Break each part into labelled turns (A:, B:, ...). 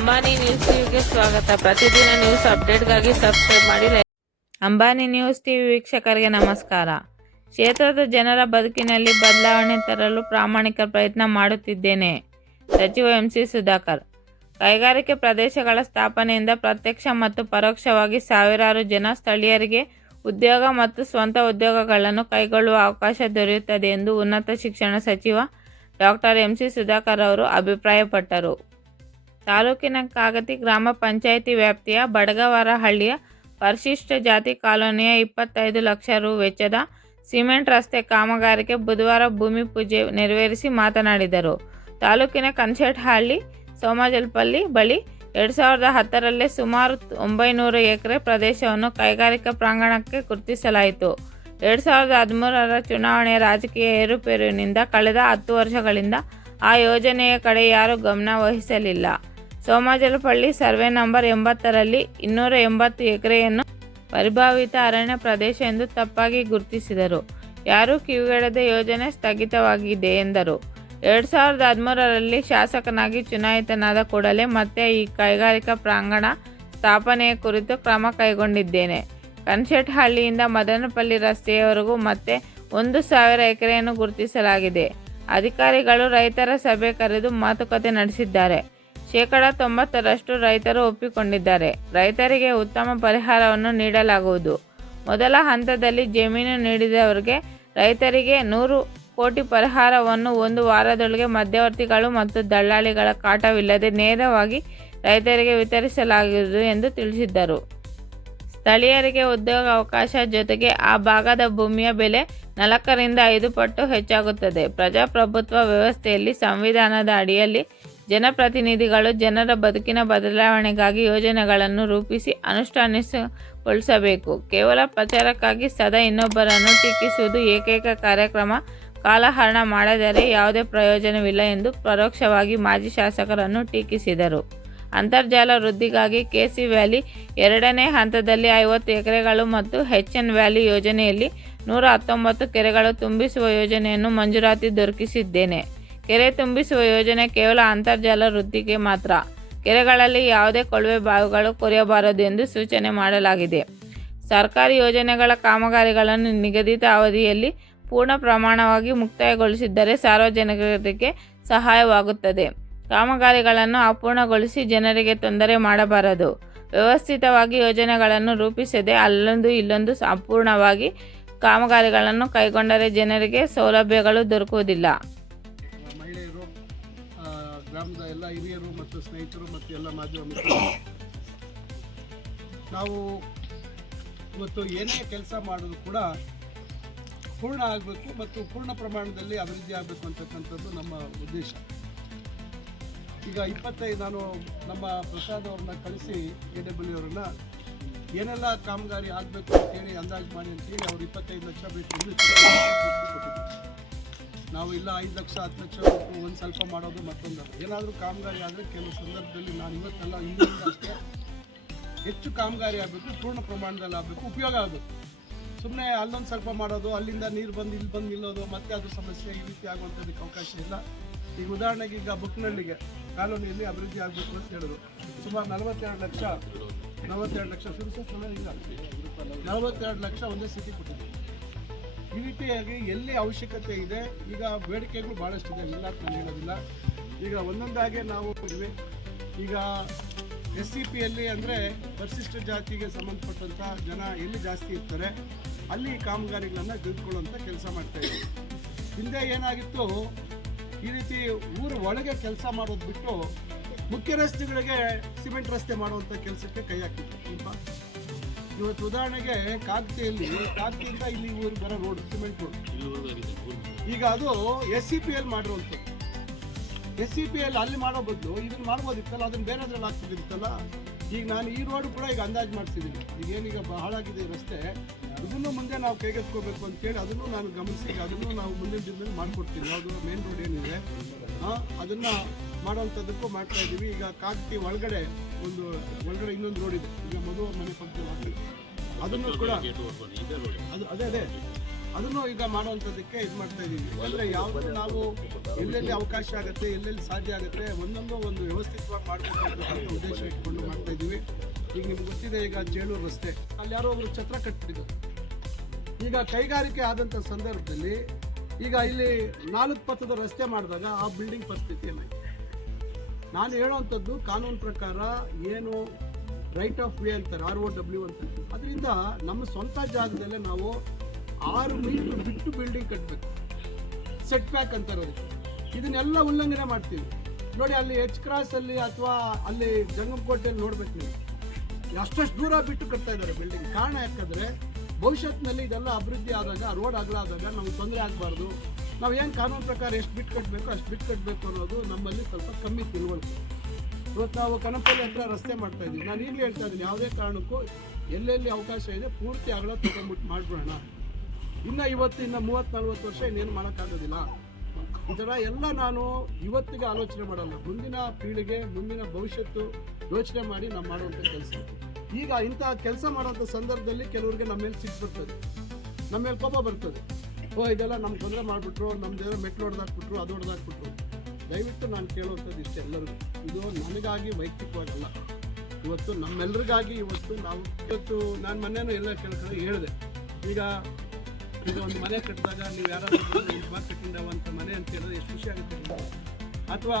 A: Ambani news ಟಿವಿಗೆ ಸ್ವಾಗತ. ಪ್ರತಿದಿನ ನ್ಯೂಸ್ ಅಪ್ಡೇಟ್ಗಾಗಿ ಸಬ್ಸ್ಕ್ರೈಬ್ ಮಾಡಿ ಅಂಬಾನಿ ನ್ಯೂಸ್ ಟಿವಿ ವೀಕ್ಷಕರಿಗೆ ನಮಸ್ಕಾರ. ಕ್ಷೇತ್ರದ ಜನರ ಬದುಕಿನಲ್ಲಿ ಬದಲಾವಣೆ ತರಲು ಪ್ರಾಮಾಣಿಕ ಪ್ರಯತ್ನ ಮಾಡುತ್ತಿದ್ದೇನೆ. ಸಚಿವ ಎಂ ಸಿ ಸುಧಾಕರ್. ಕೈಗಾರಿಕೆ ಪ್ರದೇಶಗಳ ಸ್ಥಾಪನೆಯಿಂದ ಪ್ರತ್ಯಕ್ಷ ಮತ್ತು ಪರೋಕ್ಷವಾಗಿ ಸಾವಿರಾರು ಜನ ಸ್ಥಳೀಯರಿಗೆ ಉದ್ಯೋಗ ಮತ್ತು ಸ್ವಂತ ಉದ್ಯೋಗಗಳನ್ನು ಕೈಗೊಳ್ಳುವ ಅವಕಾಶ ದೊರೆಯುತ್ತದೆ ಎಂದು ಉನ್ನತ ಶಿಕ್ಷಣ ಸಚಿವ ಡಾಕ್ಟರ್ ಎಂ ಸಿ ಸುಧಾಕರ್ ಅವರು ಅಭಿಪ್ರಾಯಪಟ್ಟರು. ತಾಲೂಕಿನ ಕಾಗತಿ ಗ್ರಾಮ ಪಂಚಾಯಿತಿ ವ್ಯಾಪ್ತಿಯ ಬಡಗವರಹಳ್ಳಿಯ ಪರಿಶಿಷ್ಟ ಜಾತಿ ಕಾಲೋನಿಯ ಇಪ್ಪತ್ತೈದು ಲಕ್ಷ ರು ವೆಚ್ಚದ ಸಿಮೆಂಟ್ ರಸ್ತೆ ಕಾಮಗಾರಿಗೆ ಬುಧವಾರ ಭೂಮಿ ಪೂಜೆ ನೆರವೇರಿಸಿ ಮಾತನಾಡಿದರು. ತಾಲೂಕಿನ ಕನ್ಸೆಟ್ಹಳ್ಳಿ, ಸೋಮಜಲ್ಪಲ್ಲಿ ಬಳಿ ಎರಡು ಸಾವಿರದ ಹತ್ತರಲ್ಲೇ ಸುಮಾರು ಒಂಬೈನೂರು ಎಕರೆ ಪ್ರದೇಶವನ್ನು ಕೈಗಾರಿಕಾ ಪ್ರಾಂಗಣಕ್ಕೆ ಗುರುತಿಸಲಾಯಿತು. ಎರಡು ಸಾವಿರದ ಹದಿಮೂರರ ಚುನಾವಣೆಯ ರಾಜಕೀಯ ಏರುಪೇರಿನಿಂದ ಕಳೆದ ಹತ್ತು ವರ್ಷಗಳಿಂದ ಆ ಯೋಜನೆಯ ಕಡೆ ಯಾರೂ ಗಮನ ವಹಿಸಲಿಲ್ಲ. ಸೋಮಜಲಪಳ್ಳಿ ಸರ್ವೆ ನಂಬರ್ ಎಂಬತ್ತರಲ್ಲಿ ಇನ್ನೂರ ಎಂಬತ್ತು ಎಕರೆಯನ್ನು ಪರಿಭಾವಿತ ಅರಣ್ಯ ಪ್ರದೇಶ ಎಂದು ತಪ್ಪಾಗಿ ಗುರುತಿಸಿದರು. ಯಾರೂ ಕಿವಿಗೆಡದೆ ಯೋಜನೆ ಸ್ಥಗಿತವಾಗಿದೆ ಎಂದರು. ಎರಡು ಸಾವಿರದ ಹದಿಮೂರರಲ್ಲಿ ಶಾಸಕನಾಗಿ ಚುನಾಯಿತನಾದ ಕೂಡಲೇ ಮತ್ತೆ ಈ ಕೈಗಾರಿಕಾ ಪ್ರಾಂಗಣ ಸ್ಥಾಪನೆಯ ಕುರಿತು ಕ್ರಮ ಕೈಗೊಂಡಿದ್ದೇನೆ. ಕನ್ಶೆಟ್ಹಳ್ಳಿಯಿಂದ ಮದನಪಲ್ಲಿ ರಸ್ತೆಯವರೆಗೂ ಮತ್ತೆ ಒಂದು ಸಾವಿರ ಎಕರೆಯನ್ನು ಗುರುತಿಸಲಾಗಿದೆ. ಅಧಿಕಾರಿಗಳು ರೈತರ ಸಭೆ ಕರೆದು ಮಾತುಕತೆ ನಡೆಸಿದ್ದಾರೆ. ಶೇಕಡ ತೊಂಬತ್ತರಷ್ಟು ರೈತರು ಒಪ್ಪಿಕೊಂಡಿದ್ದಾರೆ. ರೈತರಿಗೆ ಉತ್ತಮ ಪರಿಹಾರವನ್ನು ನೀಡಲಾಗುವುದು. ಮೊದಲ ಹಂತದಲ್ಲಿ ಜಮೀನು ನೀಡಿದವರಿಗೆ ರೈತರಿಗೆ ನೂರು ಕೋಟಿ ಪರಿಹಾರವನ್ನು ಒಂದು ವಾರದೊಳಗೆ ಮಧ್ಯವರ್ತಿಗಳು ಮತ್ತು ದಳ್ಳಾಳಿಗಳ ಕಾಟವಿಲ್ಲದೆ ನೇರವಾಗಿ ರೈತರಿಗೆ ವಿತರಿಸಲಾಗುವುದು ಎಂದು ತಿಳಿಸಿದ್ದರು. ಸ್ಥಳೀಯರಿಗೆ ಉದ್ಯೋಗ ಅವಕಾಶ ಜೊತೆಗೆ ಆ ಭಾಗದ ಭೂಮಿಯ ಬೆಲೆ ನಾಲ್ಕರಿಂದ ಐದು ಪಟ್ಟು ಹೆಚ್ಚಾಗುತ್ತದೆ. ಪ್ರಜಾಪ್ರಭುತ್ವ ವ್ಯವಸ್ಥೆಯಲ್ಲಿ ಸಂವಿಧಾನದ ಅಡಿಯಲ್ಲಿ ಜನಪ್ರತಿನಿಧಿಗಳು ಜನರ ಬದುಕಿನ ಬದಲಾವಣೆಗಾಗಿ ಯೋಜನೆಗಳನ್ನು ರೂಪಿಸಿ ಅನುಷ್ಠಾನಗೊಳಿಸಬೇಕು ಕೇವಲ ಪ್ರಚಾರಕ್ಕಾಗಿ ಸದಾ ಇನ್ನೊಬ್ಬರನ್ನು ಟೀಕಿಸುವುದು ಏಕೈಕ ಕಾರ್ಯಕ್ರಮ. ಕಾಲಹರಣ ಮಾಡಿದರೆ ಯಾವುದೇ ಪ್ರಯೋಜನವಿಲ್ಲ ಎಂದು ಪರೋಕ್ಷವಾಗಿ ಮಾಜಿ ಶಾಸಕರನ್ನು ಟೀಕಿಸಿದರು. ಅಂತರ್ಜಾಲ ವೃದ್ಧಿಗಾಗಿ ಕೆಸಿ ವ್ಯಾಲಿ ಎರಡನೇ ಹಂತದಲ್ಲಿ ಐವತ್ತು ಎಕರೆಗಳು ಮತ್ತು ಹೆಚ್ ಎನ್ ವ್ಯಾಲಿ ಯೋಜನೆಯಲ್ಲಿ ನೂರ ಹತ್ತೊಂಬತ್ತು ಕೆರೆಗಳು ತುಂಬಿಸುವ ಯೋಜನೆಯನ್ನು ಮಂಜೂರಾತಿ ದೊರಕಿಸಿದ್ದೇನೆ. ಕೆರೆ ತುಂಬಿಸುವ ಯೋಜನೆ ಕೇವಲ ಅಂತರ್ಜಾಲ ವೃದ್ಧಿಗೆ ಮಾತ್ರ. ಕೆರೆಗಳಲ್ಲಿ ಯಾವುದೇ ಕೊಳವೆ ಬಾವಿಗಳು ಕೊರೆಯಬಾರದು ಎಂದು ಸೂಚನೆ ಮಾಡಲಾಗಿದೆ. ಸರ್ಕಾರಿ ಯೋಜನೆಗಳ ಕಾಮಗಾರಿಗಳನ್ನು ನಿಗದಿತ ಅವಧಿಯಲ್ಲಿ ಪೂರ್ಣ ಪ್ರಮಾಣವಾಗಿ ಮುಕ್ತಾಯಗೊಳಿಸಿದ್ದರೆ ಸಾರ್ವಜನಿಕರಿಗೆ ಸಹಾಯವಾಗುತ್ತದೆ. ಕಾಮಗಾರಿಗಳನ್ನು ಅಪೂರ್ಣಗೊಳಿಸಿ ಜನರಿಗೆ ತೊಂದರೆ ಮಾಡಬಾರದು. ವ್ಯವಸ್ಥಿತವಾಗಿ ಯೋಜನೆಗಳನ್ನು ರೂಪಿಸದೆ ಅಲ್ಲೊಂದು ಇಲ್ಲೊಂದು ಅಪೂರ್ಣವಾಗಿ ಕಾಮಗಾರಿಗಳನ್ನು ಕೈಗೊಂಡರೆ ಜನರಿಗೆ ಸೌಲಭ್ಯಗಳು ದೊರಕುವುದಿಲ್ಲ.
B: ಗ್ರಾಮದ ಎಲ್ಲ ಹಿರಿಯರು ಮತ್ತು ಸ್ನೇಹಿತರು ಮತ್ತು ಎಲ್ಲ ಮಾಧ್ಯಮ ನಾವು ಇವತ್ತು ಏನೇ ಕೆಲಸ ಮಾಡೋದು ಕೂಡ ಪೂರ್ಣ ಆಗಬೇಕು ಮತ್ತು ಪೂರ್ಣ ಪ್ರಮಾಣದಲ್ಲಿ ಅಭಿವೃದ್ಧಿ ಆಗಬೇಕು ಅಂತಕ್ಕಂಥದ್ದು ನಮ್ಮ ಉದ್ದೇಶ ಈಗ ಇಪ್ಪತ್ತೈದು ನಾನು ನಮ್ಮ ಪ್ರಸಾದ್ ಅವ್ರನ್ನ ಕಳಿಸಿ ಎ ಡಬ್ಲ್ಯೂ ಅವ್ರನ್ನ ಏನೆಲ್ಲ ಕಾಮಗಾರಿ ಆಗಬೇಕು ಅಂತೇಳಿ ಅಂದಾಜು ಮಾಡಿ ಅಂತೇಳಿ ಅವ್ರು ಇಪ್ಪತ್ತೈದು ಲಕ್ಷ ಬೇಕು. ನಾವು ಇಲ್ಲ ಐದು ಲಕ್ಷ, ಹತ್ತು ಲಕ್ಷ ಒಂದು ಸ್ವಲ್ಪ ಮಾಡೋದು ಮತ್ತೊಂದು. ಏನಾದರೂ ಕಾಮಗಾರಿ ಆದರೆ ಕೆಲವು ಸಂದರ್ಭದಲ್ಲಿ ನಾನು ಇವತ್ತೆಲ್ಲ ಹಿಂದಿನಿಂದ ಅಷ್ಟೇ ಹೆಚ್ಚು ಕಾಮಗಾರಿ ಆಗಬೇಕು, ಪೂರ್ಣ ಪ್ರಮಾಣದಲ್ಲಿ ಆಗಬೇಕು, ಉಪಯೋಗ ಆಗಬೇಕು. ಸುಮ್ಮನೆ ಅಲ್ಲೊಂದು ಸ್ವಲ್ಪ ಮಾಡೋದು, ಅಲ್ಲಿಂದ ನೀರು ಬಂದು ಇಲ್ಲಿ ಬಂದು ನಿಲ್ಲೋದು, ಮತ್ತೆ ಅದು ಸಮಸ್ಯೆ ಈ ರೀತಿ ಆಗುವಂಥದ್ದಕ್ಕೆ ಅವಕಾಶ ಇಲ್ಲ. ಈಗ ಉದಾಹರಣೆಗೆ ಈಗ ಬುಕ್ನಳ್ಳಿಗೆ, ಕಾಲೋನಿಯಲ್ಲಿ ಅಭಿವೃದ್ಧಿ ಆಗಬೇಕು ಅಂತ ಹೇಳಿದ್ರು. ಸುಮಾರು ನಲವತ್ತೆರಡು ಲಕ್ಷ ನಲವತ್ತೆರಡು ಲಕ್ಷ ಸುರಿಸ ಸಮಯ ಇಲ್ಲ. ನಲವತ್ತೆರಡು ಲಕ್ಷ ಒಂದೇ ಸಿಟಿ ಕೊಟ್ಟಿದ್ದೀವಿ ಈ ರೀತಿಯಾಗಿ ಎಲ್ಲಿ ಅವಶ್ಯಕತೆ ಇದೆ, ಈಗ ಬೇಡಿಕೆಗಳು ಭಾಳಷ್ಟಿದೆ ಇಲ್ಲ ಅಂತ ನಾನು ಹೇಳೋದಿಲ್ಲ. ಈಗ ಒಂದೊಂದಾಗೆ ನಾವು ಈಗ ಎಸ್ ಸಿ ಪಿಯಲ್ಲಿ ಅಂದರೆ ಪರಿಶಿಷ್ಟ ಜಾತಿಗೆ ಸಂಬಂಧಪಟ್ಟಂಥ ಜನ ಎಲ್ಲಿ ಜಾಸ್ತಿ ಇರ್ತಾರೆ, ಅಲ್ಲಿ ಕಾಮಗಾರಿಗಳನ್ನು ತೆಗೆದುಕೊಳ್ಳುವಂಥ ಕೆಲಸ ಮಾಡ್ತಾ ಇದ್ದೀವಿ. ಹಿಂದೆ ಏನಾಗಿತ್ತು, ಈ ರೀತಿ ಊರು ಒಳಗೆ ಕೆಲಸ ಮಾಡೋದು ಬಿಟ್ಟು ಮುಖ್ಯ ರಸ್ತೆಗಳಿಗೆ ಸಿಮೆಂಟ್ ರಸ್ತೆ ಮಾಡುವಂಥ ಕೆಲಸಕ್ಕೆ ಕೈ ಹಾಕಿತ್ತು ಇವತ್ತು ಉದಾಹರಣೆಗೆ ಕಾಗತಿಯಲ್ಲಿ ಕಾಗತಿಯಿಂದ ಇಲ್ಲಿ ಊರು ಬರೋ ರೋಡ್ ಸಿಮೆಂಟ್ ರೋಡ್ ಈಗ ಅದು ಎಸ್ ಸಿ ಪಿ ಎಲ್ ಮಾಡಿರುವಂಥದ್ದು. ಎಸ್ ಸಿ ಪಿ ಎಲ್ ಅಲ್ಲಿ ಮಾಡೋ ಬದಲು ಇದನ್ನ ಮಾಡ್ಬೋದಿತ್ತಲ್ಲ, ಅದನ್ನ ಬೇರೆದ್ರಲ್ಲಿ ಹಾಕ್ತಿದ್ದಿತ್ತಲ್ಲ? ಈಗ ನಾನು ಈ ರೋಡ್ ಕೂಡ ಈಗ ಅಂದಾಜು ಮಾಡ್ತಿದ್ದೀನಿ ಈಗ ಏನೀಗ ಬಹಳಾಗಿದೆ ಈ ರಸ್ತೆ, ಅದನ್ನು ಮುಂದೆ ನಾವು ಕೈಗೆತ್ಕೋಬೇಕು ಅಂತೇಳಿ ಅದನ್ನು ನಾನು ಗಮನಿಸಿ ಅದನ್ನು ನಾವು ಮುಂದಿನ ದಿನದಲ್ಲಿ ಮಾಡಿಕೊಡ್ತೀವಿ ಯಾವುದು ಮೇನ್ ರೋಡ್ ಏನಿದೆ ಅದನ್ನ ಮಾಡೋವಂಥದ್ದಕ್ಕೂ ಮಾಡ್ತಾ ಇದ್ದೀವಿ. ಈಗ ಕಾಕ್ತಿ ಒಳಗಡೆ ಒಂದು ಒಳಗಡೆ ಇನ್ನೊಂದು ರೋಡ್ ಇದೆ. ಈಗ ಮಧು ಅವ್ರ ಮನೆ ಪಕ್ಕದಲ್ಲಿ ಅದನ್ನು ಕೂಡ ಅದು ಅದೇ ಅದೇ. ಅದನ್ನು ಈಗ ಮಾಡುವಂಥದ್ದಕ್ಕೆ ಇದು ಮಾಡ್ತಾ ಇದ್ದೀವಿ. ಅಂದರೆ ಯಾವುದು ನಾವು ಎಲ್ಲೆಲ್ಲಿ ಅವಕಾಶ ಆಗುತ್ತೆ ಎಲ್ಲೆಲ್ಲಿ ಸಾಧ್ಯ ಆಗುತ್ತೆ ಒಂದೊಂದು ಒಂದು ವ್ಯವಸ್ಥಿತವಾಗಿ ಮಾಡಬೇಕಂತ ಉದ್ದೇಶ ಇಟ್ಕೊಂಡು ಮಾಡ್ತಾ ಇದ್ದೀವಿ. ಈಗ ನಿಮ್ಗೆ ಗೊತ್ತಿದೆ ಈಗ ಚೇಳೂರು ರಸ್ತೆ. ಅಲ್ಲಿ ಯಾರೋ ಒಬ್ರು ಛತ್ರ ಕಟ್ಟಿದ್ರು ಈಗ ಕೈಗಾರಿಕೆ ಆದಂಥ ಸಂದರ್ಭದಲ್ಲಿ ಈಗ ಇಲ್ಲಿ ನಾಲ್ಕು ಪಥದ ರಸ್ತೆ ಮಾಡಿದಾಗ ಆ ಬಿಲ್ಡಿಂಗ್ ಪರಿಸ್ಥಿತಿ ಏನಾಯ್ತು? ನಾನು ಹೇಳುವಂಥದ್ದು ಕಾನೂನು ಪ್ರಕಾರ ಏನು ರೈಟ್ ಆಫ್ ವೇ ಅಂತಾರೆ ಆರ್ ಒ ಡಬ್ಲ್ಯೂ ಅಂತ ಅದರಿಂದ ನಮ್ಮ ಸ್ವಂತ ಜಾಗದಲ್ಲೇ ನಾವು ಆರು ಮೀಟರ್ ಬಿಟ್ಟು ಬಿಲ್ಡಿಂಗ್ ಕಟ್ಟಬೇಕು ಸೆಟ್ ಬ್ಯಾಕ್ ಅಂತಾರೆ ಅದಕ್ಕೆ. ಇದನ್ನೆಲ್ಲ ಉಲ್ಲಂಘನೆ ಮಾಡ್ತೀವಿ. ನೋಡಿ, ಅಲ್ಲಿ ಎಚ್ ಕ್ರಾಸಲ್ಲಿ ಅಥವಾ ಅಲ್ಲಿ ಜಂಗಮಕೋಟೆಯಲ್ಲಿ ನೋಡ್ಬೇಕು ನೀವು. ಅಷ್ಟಷ್ಟು ದೂರ ಬಿಟ್ಟು ಕಟ್ತಾ ಇದ್ದಾರೆ ಬಿಲ್ಡಿಂಗ್ ಕಾರಣ ಯಾಕಂದ್ರೆ ಭವಿಷ್ಯತ್ನಲ್ಲಿ ಇದೆಲ್ಲ ಅಭಿವೃದ್ಧಿ ಆದಾಗ ರೋಡ್ ಅಗಲ ಆದಾಗ ನಮ್ಗೆ ತೊಂದರೆ ಆಗಬಾರ್ದು. ನಾವು ಏನು ಕಾನೂನು ಪ್ರಕಾರ ಎಷ್ಟು ಬಿಟ್ಟು ಕಟ್ಟಬೇಕು ಅಷ್ಟು ಬಿಟ್ಟು ಕಟ್ಟಬೇಕು ಅನ್ನೋದು ನಮ್ಮಲ್ಲಿ ಸ್ವಲ್ಪ ಕಮ್ಮಿ ತಿಳುವಳಿಕೆ. ಇವತ್ತು ನಾವು ಕನಪಲ್ಲಿ ಹತ್ರ ರಸ್ತೆ ಮಾಡ್ತಾ ಇದ್ದೀವಿ. ನಾನು ಈಗಲೇ ಹೇಳ್ತಾ ಇದ್ದೀನಿ, ಯಾವುದೇ ಕಾರಣಕ್ಕೂ ಎಲ್ಲೆಲ್ಲಿ ಅವಕಾಶ ಇದೆ ಪೂರ್ತಿ ಆಗಲ ತೊಗೊಂಡ್ಬಿಟ್ಟು ಮಾಡಿಬಿಡೋಣ. ಇನ್ನು ಇವತ್ತು, ಇನ್ನು ಮೂವತ್ತು ನಲ್ವತ್ತು ವರ್ಷ ಇನ್ನೇನು ಮಾಡೋಕ್ಕಾಗೋದಿಲ್ಲ. ಈ ಎಲ್ಲ ನಾನು ಇವತ್ತಿಗೆ ಆಲೋಚನೆ ಮಾಡಲ್ಲ. ಮುಂದಿನ ಪೀಳಿಗೆ, ಮುಂದಿನ ಭವಿಷ್ಯತ್ತು ಯೋಚನೆ ಮಾಡಿ ನಾವು ಮಾಡುವಂಥ ಕೆಲಸ. ಈಗ ಇಂಥ ಕೆಲಸ ಮಾಡೋಂಥ ಸಂದರ್ಭದಲ್ಲಿ ಕೆಲವ್ರಿಗೆ ನಮ್ಮ ಮೇಲೆ ಸಿಟ್ಟು ಬರ್ತದೆ. ನಮ್ಮ ಮೇಲೆ ಕೋಪ ಬರ್ತದೆ. ಓ, ಇದೆಲ್ಲ ನಮ್ಗೆ ತೊಂದರೆ ಮಾಡಿಬಿಟ್ರು ನಮ್ದೇನೋ ಮೆಟ್ಲು ಹೊಡೆದಾಕ್ಬಿಟ್ರು, ಅದು ಹೊಡೆದಾಕ್ಬಿಟ್ರು. ದಯವಿಟ್ಟು ನಾನು ಕೇಳುವಂಥದ್ದು ಇಷ್ಟು ಎಲ್ಲರಿಗೂ. ಇದು ನನಗಾಗಿ ವೈಯಕ್ತಿಕವಾಗಿಲ್ಲ. ಇವತ್ತು ನಮ್ಮೆಲ್ಲರಿಗಾಗಿ ಇವತ್ತು ನಾವು ಇವತ್ತು ನಾನು ಮನೆಯೂ ಎಲ್ಲ ಕೇಳ್ಕೊಂಡು ಹೇಳಿದೆ. ಈಗ ಈಗ ಒಂದು ಮನೆ ಕಟ್ಟಿದಾಗ ನೀವು ಯಾರಾದರೂ ಮಾರ್ಕ್ ಮನೆ ಅಂತ ಹೇಳಿದ್ರೆ ಎಷ್ಟು ಖುಷಿ ಆಗುತ್ತೆ? ಅಥವಾ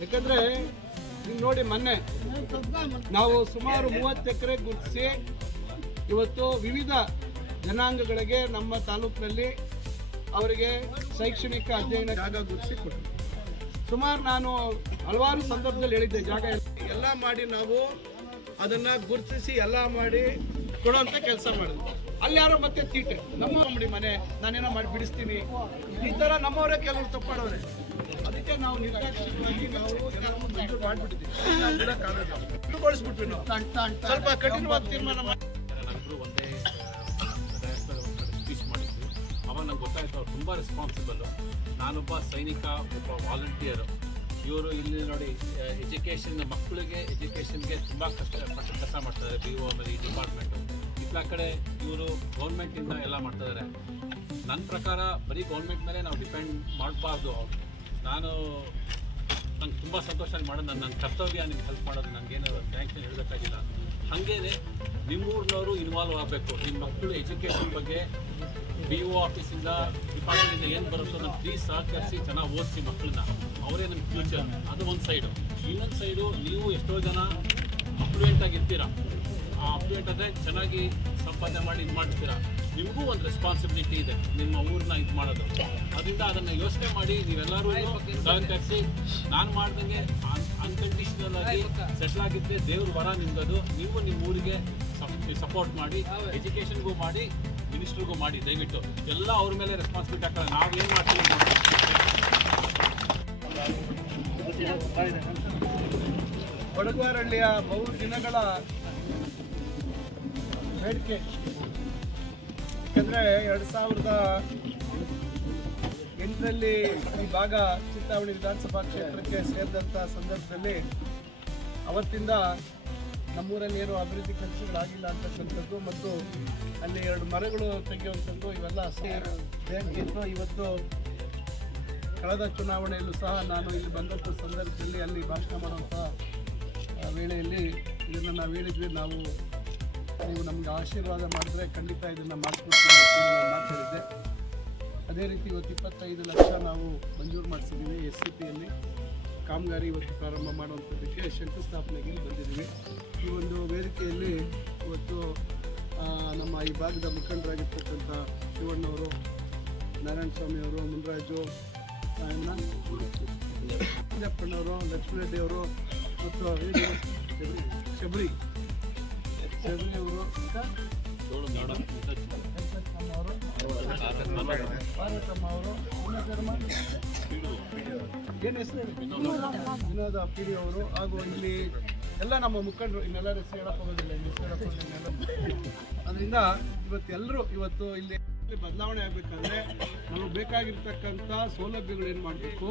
B: ಯಾಕಂದ್ರೆ ನೀವು ನೋಡಿ ಮೊನ್ನೆ ನಾವು ಸುಮಾರು ಮೂವತ್ತು ಎಕರೆ ಗುರುತಿಸಿ ಇವತ್ತು ವಿವಿಧ ಜನಾಂಗಗಳಿಗೆ ನಮ್ಮ ತಾಲೂಕಿನಲ್ಲಿ ಅವರಿಗೆ ಶೈಕ್ಷಣಿಕ ಅಧ್ಯಯನ ಜಾಗ ಗುರುತಿಸಿ ಕೊಟ್ಟರು ಸುಮಾರು ನಾನು ಹಲವಾರು ಸಂದರ್ಭದಲ್ಲಿ ಹೇಳಿದ್ದೆ ಜಾಗ ಎಲ್ಲ ಮಾಡಿ ನಾವು ಅದನ್ನು ಗುರುತಿಸಿ ಎಲ್ಲ ಮಾಡಿ ಕೊಡುವಂತ ಕೆಲಸ ಮಾಡಿದ್ವಿ. ಅಲ್ಲಿ ಯಾರೋ ಮತ್ತೆ ತೀಟೆ. ನಮ್ಮ ಅಂಗಡಿ ಮನೆ ನಾನೇನೋ ಮಾಡಿ ಬಿಡಿಸ್ತೀನಿ. ಈ ತರ ನಮ್ಮವರೇ ಕೆಲವರು ತಪ್ಪಾಡವ್ರೆ ಅದಕ್ಕೆ ನಾವು ನಿರ್ದಾಕ್ಷಿಣ್ಯವಾಗಿ ನಾವು ಮಾಡ್ಬಿಟ್ಟಿದ್ದೀವಿ. ಸ್ವಲ್ಪ ಕಠಿಣವಾದ ತೀರ್ಮಾನ ಮಾಡಿ.
C: ಒಂದೇ ಸ್ಪೀಚ್ ಮಾಡಿದ್ವಿ. ಅವಾಗ ನಂಗೆ ಗೊತ್ತಾಯ್ತು ಅವ್ರು ತುಂಬ ರೆಸ್ಪಾನ್ಸಿಬಲ್ಲು ನಾನೊಬ್ಬ ಸೈನಿಕ ಒಬ್ಬ ವಾಲಂಟಿಯರು ಇವರು ಇಲ್ಲಿ ನೋಡಿ ಎಜುಕೇಷನ್ ಮಕ್ಕಳಿಗೆ ಎಜುಕೇಷನ್ಗೆ ತುಂಬ ಕಷ್ಟ ಕೆಲಸ ಮಾಡ್ತಾರೆ ಬಿ ಓ ಆಮೇಲೆ ಈ ಡಿಪಾರ್ಟ್ಮೆಂಟು ಇತ್ಲ ಕಡೆ ಇವರು ಗೌರ್ಮೆಂಟಿಂದ ಎಲ್ಲ ಮಾಡ್ತಿದ್ದಾರೆ ನನ್ನ ಪ್ರಕಾರ ಬರೀ ಗೌರ್ಮೆಂಟ್ ಮೇಲೆ ನಾವು ಡಿಪೆಂಡ್ ಮಾಡಬಾರ್ದು ನಾನು ನಂಗೆ ತುಂಬ ಸಂತೋಷ ಮಾಡೋದು ನನ್ನ ನನ್ನ ಕರ್ತವ್ಯ ನಿಮ್ಗೆ ಹೆಲ್ಪ್ ಮಾಡೋದು ನನಗೇನು ಥ್ಯಾಂಕ್ಸ್ ಹೇಳಬೇಕಾಗಿಲ್ಲ. ಹಾಗೇನೆ ನಿಮ್ಮೂರಿನವರು ಇನ್ವಾಲ್ವ್ ಆಗಬೇಕು. ನಿಮ್ಮ ಮಕ್ಕಳು ಎಜುಕೇಷನ್ ಬಗ್ಗೆ ಬಿ ಒ ಆಫೀಸಿಂದ ಡಿಪಾರ್ಟ್ಮೆಂಟಿಂದ ಏನು ಬರುತ್ತೋ ನಾನು ಪ್ಲೀಸ್ ಸಹಕರಿಸಿ ಚೆನ್ನಾಗಿ ಓದಿಸಿ ಮಕ್ಕಳನ್ನ ಅವರೇ ನನ್ನ ಫ್ಯೂಚರ್ ಅದು ಒಂದು ಸೈಡು ಇನ್ನೊಂದು ಸೈಡು ನೀವು ಎಷ್ಟೋ ಜನ ಅಫ್ಲೂಯೆಂಟ್ ಇರ್ತೀರಾ ಆ ಚೆನ್ನಾಗಿ ಸಂಪಾದನೆ ಮಾಡಿ ಇದು ಮಾಡ್ತೀರಾ? ನಿಮಗೂ ಒಂದು ರೆಸ್ಪಾನ್ಸಿಬಿಲಿಟಿ ಇದೆ ನಿಮ್ಮ ಊರನ್ನ ಇದು ಮಾಡೋದು. ಅದರಿಂದ ಅದನ್ನು ಯೋಚನೆ ಮಾಡಿ ನೀವೆಲ್ಲರೂ ಸಹಕರಿಸಿ ನಾನು ಮಾಡ್ದಂಗೆ ಅನ್ಕಂಡೀಷನಲ್ ಆಗಿ ಸೆಟ್ಲ್ ಆಗಿದ್ದೆ ದೇವ್ರ ವರ ನಿಮ್ಗದು. ನೀವು ನಿಮ್ಮ ಊರಿಗೆ ಸಪೋರ್ಟ್ ಮಾಡಿ ಎಜುಕೇಷನ್ಗೂ ಮಾಡಿ ಮಿನಿಸ್ಟ್ರಿಗೂ ಮಾಡಿ ದಯವಿಟ್ಟು. ಎಲ್ಲ ಅವ್ರ ಮೇಲೆ ರೆಸ್ಪಾನ್ಸಿಬಿಲಿಟಿ ಹಾಕಲ್ಲ ನಾವೇನು ಮಾಡ್ತೀವಿ ನೋಡಿ.
B: ಕೊಡಗುವಾರಳ್ಳಿಯ ಬಹು ದಿನಗಳ ಬೇಡಿಕೆ ಯಾಕಂದ್ರೆ ಎರಡ್ ಸಾವಿರದ ಎಂಟರಲ್ಲಿ ಈ ಭಾಗ ಚಿಂತಾಮಣಿ ವಿಧಾನಸಭಾ ಕ್ಷೇತ್ರಕ್ಕೆ ಸೇರಿದಂಥ ಸಂದರ್ಭದಲ್ಲಿ ಅವತ್ತಿಂದ ನಮ್ಮೂರಲ್ಲಿ ಏನು ಅಭಿವೃದ್ಧಿ ಕೆಲಸಗಳಾಗಿಲ್ಲ ಅಂತಕ್ಕಂಥದ್ದು ಮತ್ತು ಅಲ್ಲಿ ಎರಡು ಮರಗಳು ತೆಗೆಯುವಂಥದ್ದು ಇವೆಲ್ಲ ಇತ್ತು ಇವತ್ತು ಕಳೆದ ಚುನಾವಣೆಯಲ್ಲೂ ಸಹ ನಾನು ಇಲ್ಲಿ ಬಂದಂಥ ಸಂದರ್ಭದಲ್ಲಿ ಅಲ್ಲಿ ಭಾಷಣ ಮಾಡುವಂಥ ವೇಳೆಯಲ್ಲಿ ಇದನ್ನು ನಾವು ಹೇಳಿದ್ವಿ. ನಾವು ನೀವು ನಮಗೆ ಆಶೀರ್ವಾದ ಮಾಡಿದ್ರೆ ಖಂಡಿತ ಇದನ್ನು ಮಾಡಿಸ್ಕೊಡ್ತೀವಿ ಮಾತಾಡಿದ್ದೆ ಅದೇ ರೀತಿ ಇವತ್ತು ಇಪ್ಪತ್ತೈದು ಲಕ್ಷ ನಾವು ಮಂಜೂರು ಮಾಡಿಸಿದ್ದೀವಿ ಎಸ್ ಸಿ ಪಿಯಲ್ಲಿ ಕಾಮಗಾರಿ ಇವತ್ತು ಪ್ರಾರಂಭ ಮಾಡುವಂಥದ್ದಕ್ಕೆ ಶಂಕುಸ್ಥಾಪನೆಗೆ ಬಂದಿದ್ದೀವಿ. ಈ ಒಂದು ವೇದಿಕೆಯಲ್ಲಿ ಇವತ್ತು ನಮ್ಮ ಈ ಭಾಗದ ಮುಖಂಡರಾಗಿರ್ತಕ್ಕಂಥ ಶಿವಣ್ಣವರು, ನಾರಾಯಣ ಸ್ವಾಮಿಯವರು ಮುನ್ರಾಜು ಇಂಜಪ್ಪಣ್ಣವರು ಲಕ್ಷ್ಮೀ ಅವರು, ಮತ್ತು ಶಬರಿ ಶಬರಿ ಅವರು? ಏನು ಹೆಸರು? ವಿನೋದ ಪಿ ಅವರು ಹಾಗೂ ಇಲ್ಲಿ ಎಲ್ಲ ನಮ್ಮ ಮುಖಂಡರು, ಇನ್ನೆಲ್ಲ ಹೆಸರು ಹೇಳಕ್ ಹೋಗೋದಿಲ್ಲ. ಅದರಿಂದ ಇವತ್ತು ಎಲ್ಲರೂ ಇವತ್ತು ಇಲ್ಲಿ ಬದಲಾವಣೆ ಆಗಬೇಕಂದ್ರೆ ನಮಗೆ ಬೇಕಾಗಿರ್ತಕ್ಕಂಥ ಸೌಲಭ್ಯಗಳು ಏನು ಮಾಡಬೇಕು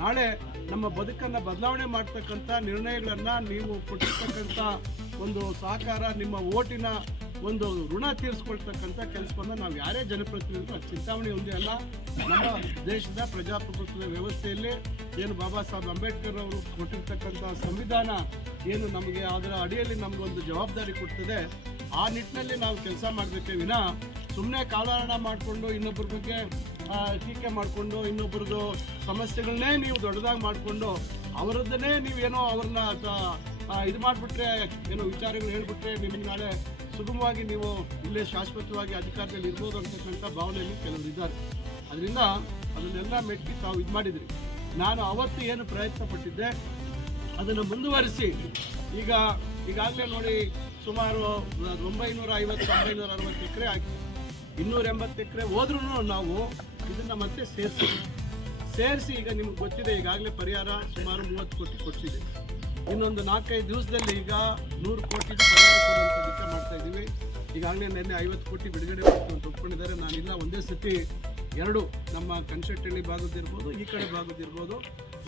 B: ನಾಳೆ ನಮ್ಮ ಬದುಕನ್ನು ಬದಲಾವಣೆ ಮಾಡ್ತಕ್ಕಂಥ ನಿರ್ಣಯಗಳನ್ನು ನೀವು ಕೊಟ್ಟಿರ್ತಕ್ಕಂಥ ಒಂದು ಸಹಕಾರ, ನಿಮ್ಮ ಓಟಿನ ಒಂದು ಋಣ ತೀರಿಸ್ಕೊಳ್ತಕ್ಕಂಥ ಕೆಲಸವನ್ನು ನಾವು ಯಾರೇ ಜನಪ್ರತಿನಿಧಿಗಳು ಅದು ಚಿಂತಾಮಣಿ ಒಂದೇ ಅಲ್ಲ, ನಮ್ಮ ದೇಶದ ಪ್ರಜಾಪ್ರಭುತ್ವದ ವ್ಯವಸ್ಥೆಯಲ್ಲಿ ಏನು ಬಾಬಾ ಸಾಹೇಬ್ ಅಂಬೇಡ್ಕರ್ ಅವರು ಕೊಟ್ಟಿರ್ತಕ್ಕಂಥ ಸಂವಿಧಾನ ಏನು ನಮಗೆ ಅದರ ಅಡಿಯಲ್ಲಿ ನಮಗೊಂದು ಜವಾಬ್ದಾರಿ ಕೊಡ್ತದೆ, ಆ ನಿಟ್ಟಿನಲ್ಲಿ ನಾವು ಕೆಲಸ ಮಾಡಬೇಕೆ ವಿನ ಸುಮ್ಮನೆ ಕಾಲಹರಣ ಮಾಡಿಕೊಂಡು ಇನ್ನೊಬ್ಬರ ಬಗ್ಗೆ ಟೀಕೆ ಮಾಡಿಕೊಂಡು ಇನ್ನೊಬ್ರದ್ದು ಸಮಸ್ಯೆಗಳನ್ನೇ ನೀವು ದೊಡ್ಡದಾಗಿ ಮಾಡಿಕೊಂಡು ಅವರದ್ದನ್ನೇ ನೀವೇನೋ ಅವ್ರನ್ನ ಇದು ಮಾಡಿಬಿಟ್ರೆ ಏನೋ ವಿಚಾರಗಳು ಹೇಳ್ಬಿಟ್ರೆ ನಿಮಗೆ ನಾಳೆ ಸುಗಮವಾಗಿ ನೀವು ಇಲ್ಲೇ ಶಾಶ್ವತವಾಗಿ ಅಧಿಕಾರದಲ್ಲಿ ಇರ್ಬೋದು ಅಂತಕ್ಕಂಥ ಭಾವನೆಯಲ್ಲಿ ಕೆಲವರು ಇದ್ದಾರೆ. ಅದರಿಂದ ಅದನ್ನೆಲ್ಲ ಮೆಟ್ಟಿ ತಾವು ಇದು ಮಾಡಿದ್ರಿ. ನಾನು ಅವತ್ತು ಏನು ಪ್ರಯತ್ನ ಪಟ್ಟಿದ್ದೆ, ಅದನ್ನು ಮುಂದುವರಿಸಿ. ಈಗ, ಈಗಾಗಲೇ ನೋಡಿ ಸುಮಾರು ಒಂಬೈನೂರ ಐವತ್ತು, ಒಂಬೈನೂರ ಅರವತ್ತು ಎಕರೆ ಆಗಿದೆ ಇನ್ನೂರ ಎಂಬತ್ತು ಎಕರೆ ಹೋದ್ರೂ ನಾವು ಇದನ್ನು ಮತ್ತೆ ಸೇರಿಸಿ ಸೇರಿಸಿ ಈಗ ನಿಮ್ಗೆ ಗೊತ್ತಿದೆ, ಈಗಾಗಲೇ ಪರಿಹಾರ ಸುಮಾರು ಮೂವತ್ತು ಕೋಟಿ ಕೊಡ್ತಿದೆ ಇನ್ನೊಂದು ನಾಲ್ಕೈದು ದಿವಸದಲ್ಲಿ ಈಗ ನೂರು ಕೋಟಿ ಮಾಡ್ತಾ ಇದ್ದೀವಿ. ಈಗಾಗಲೇ ನಿನ್ನೆ ಐವತ್ತು ಕೋಟಿ ಬಿಡುಗಡೆ ಅಂತ ಒಪ್ಕೊಂಡಿದ್ದಾರೆ. ನಾನಿಲ್ಲ, ಒಂದೇ ಸತಿ ಎರಡು ನಮ್ಮ ಕನ್ಸೆಟ್ಟಳ್ಳಿ ಭಾಗದಿರ್ಬೋದು ಈ ಕಡೆ ಭಾಗದಿರ್ಬೋದು